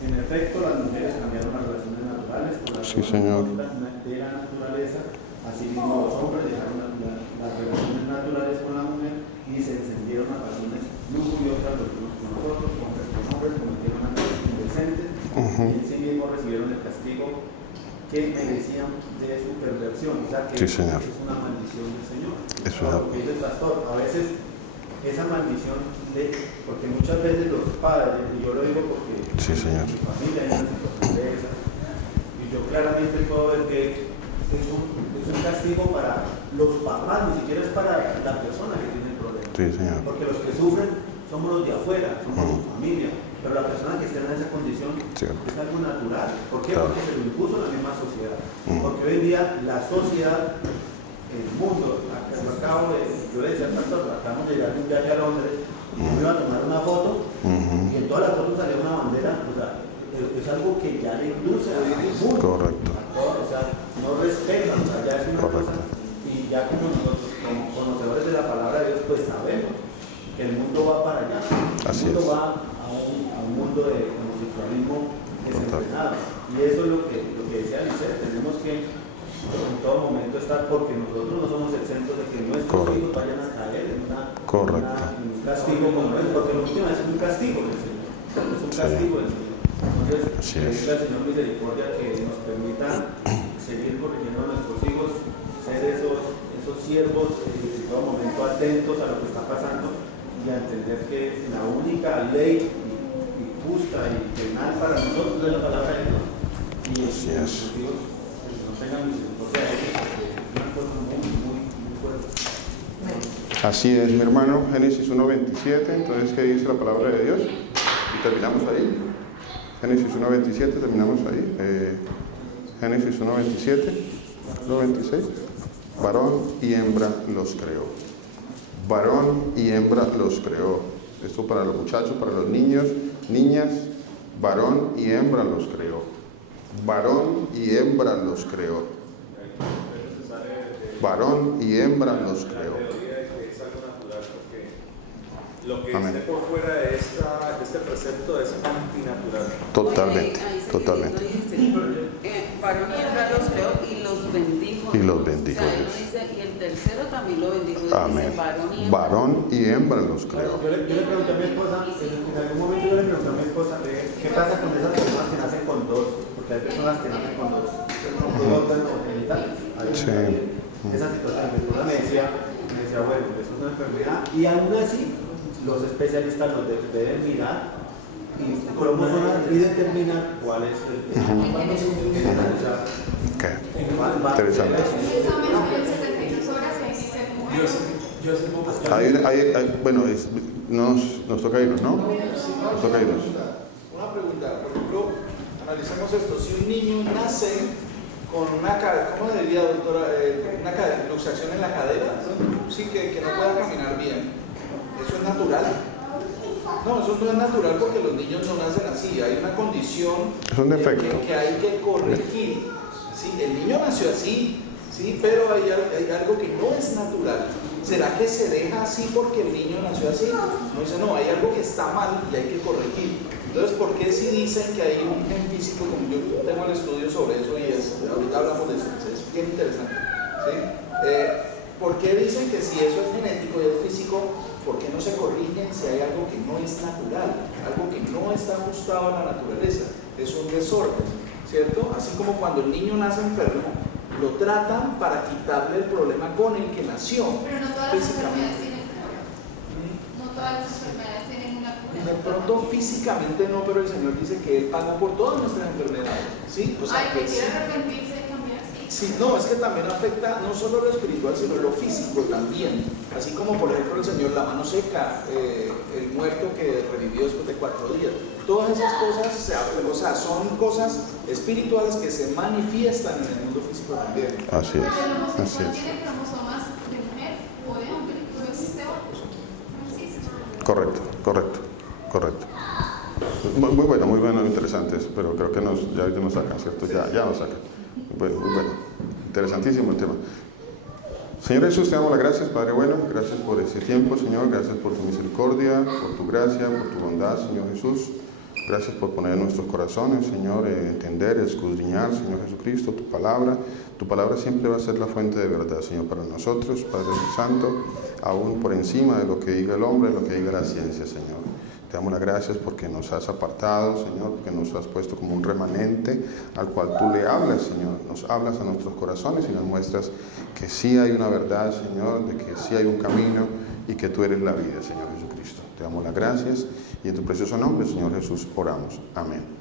En efecto, las mujeres cambiaron las relaciones naturales por las de la naturaleza, asimismo los hombres dejaron las relaciones naturales con la mujer y se encendieron a pasiones lujuriosas los unos con los otros, hombres con hombres, cometieron actos indecentes y en sí mismos recibieron el castigo que merecían de su perversión. O sea que es una maldición del Señor. Lo que dice el pastor, a veces esa maldición, porque muchas veces los padres, y yo lo digo porque en mi familia hay una situación de esa, y yo claramente puedo ver que es un castigo para los papás, ni siquiera es para la persona que tiene el problema. Porque los que sufren somos los de afuera, somos su familia, pero la persona que esté en esa condición es algo natural. ¿Por qué? Porque se lo impuso la misma sociedad. Porque hoy en día la sociedad, el mundo, al cabo yo le decía al pastor, acabamos de llegar de un viaje a Londres y yo me iba a tomar una foto y en todas las fotos salía una bandera. O sea, es algo que ya le induce al mundo. Correcto. O sea, no respetan, o sea, ya es una cosa. Y ya como nosotros, como conocedores de la palabra de Dios, pues sabemos que el mundo va para allá. El mundo va a un mundo de homosexualismo desenfrenado. Y eso es lo que decía Alicia, tenemos que en todo momento estar, porque nosotros no somos exentos de que nuestros hijos vayan a caer en un castigo como es, porque lo último es un castigo del Señor. Es un castigo del Señor. Entonces, pedirle al Señor misericordia que nos permita seguir corrigiendo a nuestros hijos, ser esos siervos en todo momento atentos a lo que está pasando y a entender que la única ley justa y penal para nosotros es la palabra de Dios. Y nuestros hijos no tengan misericordia de ellos, porque es una cosa muy fuerte. Así es, mi hermano. Génesis 1:27. Entonces, ¿qué dice la palabra de Dios? Y terminamos ahí. Génesis 1:27, terminamos ahí. Génesis 1:27, 1:26. Varón y hembra los creó. Varón y hembra los creó. Esto para los muchachos, para los niños, niñas. Varón y hembra los creó. Varón y hembra los creó. Varón y hembra los creó. Lo que esté por fuera de este precepto es antinatural. Totalmente, totalmente. Varón y hembra los creó y los bendijo. Y los bendijo. O sea, él no dice, y el tercero también lo bendijo. Amén. Dice, varón y hembra los creó. Yo le pregunté a mi esposa, en algún momento yo le pregunté a mi esposa, ¿qué pasa con esas personas que nacen con dos? Porque hay personas que nacen con dos genitales. Sí. Esa situación, mi esposa me decía, bueno, eso es una enfermedad, y aún así los especialistas los deben mirar y determinar cuál es el Interesante. Bueno, nos toca irnos, ¿no? Nos toca irnos. Una pregunta, por ejemplo, analicemos esto. Si un niño nace con una, ¿cómo diría, doctora? Una luxación en la cadera, ¿no? Sí, que no pueda caminar bien. ¿Eso es natural? No, eso no es natural porque los niños no nacen así. Hay una condición es un defecto que hay que corregir. Sí, el niño nació así, sí, pero hay algo que no es natural. ¿Será que se deja así porque el niño nació así? No, dice, no, hay algo que está mal y hay que corregir. Entonces, ¿por qué si dicen que hay un gen físico, como yo tengo el estudio sobre eso y ahorita hablamos de eso, es bien interesante, ¿sí? ¿Por qué dicen que si eso es genético y es físico, por qué no se corrigen si hay algo que no es natural, algo que no está ajustado a la naturaleza? Es un desorden, ¿cierto? Así como cuando el niño nace enfermo, lo tratan para quitarle el problema con el que nació. Pero no todas las enfermedades tienen cura. No todas las enfermedades tienen una cura. De pronto físicamente no, pero el Señor dice que Él pagó por todas nuestras enfermedades. ¿Sí? O sea, que quiere arrepentirse y cambiar, sí. Sí, no, es que también afecta no solo lo espiritual, sino lo físico también. Así como, por ejemplo, el Señor, la mano seca, el muerto que revivió después de 4 días. Todas esas cosas, o sea, son cosas espirituales que se manifiestan en el mundo físico también. Así es. Pero el homosexual Así es. tiene cromosomas de mujer o de hombre, no existe otro. No existe. Correcto. Muy bueno, interesantes, pero creo que ya nos sacan, ¿cierto? Ya nos sacan. Muy bueno. Interesantísimo el tema. Señor Jesús, te damos las gracias, Padre bueno. Gracias por ese tiempo, Señor. Gracias por tu misericordia, por tu gracia, por tu bondad, Señor Jesús. Gracias por poner en nuestros corazones, Señor, entender, escudriñar, Señor Jesucristo, tu palabra. Tu palabra siempre va a ser la fuente de verdad, Señor, para nosotros, Padre Santo, aún por encima de lo que diga el hombre, lo que diga la ciencia, Señor. Te damos las gracias porque nos has apartado, Señor, porque nos has puesto como un remanente al cual tú le hablas, Señor. Nos hablas a nuestros corazones y nos muestras que sí hay una verdad, Señor, de que sí hay un camino y que tú eres la vida, Señor Jesucristo. Te damos las gracias y en tu precioso nombre, Señor Jesús, oramos. Amén.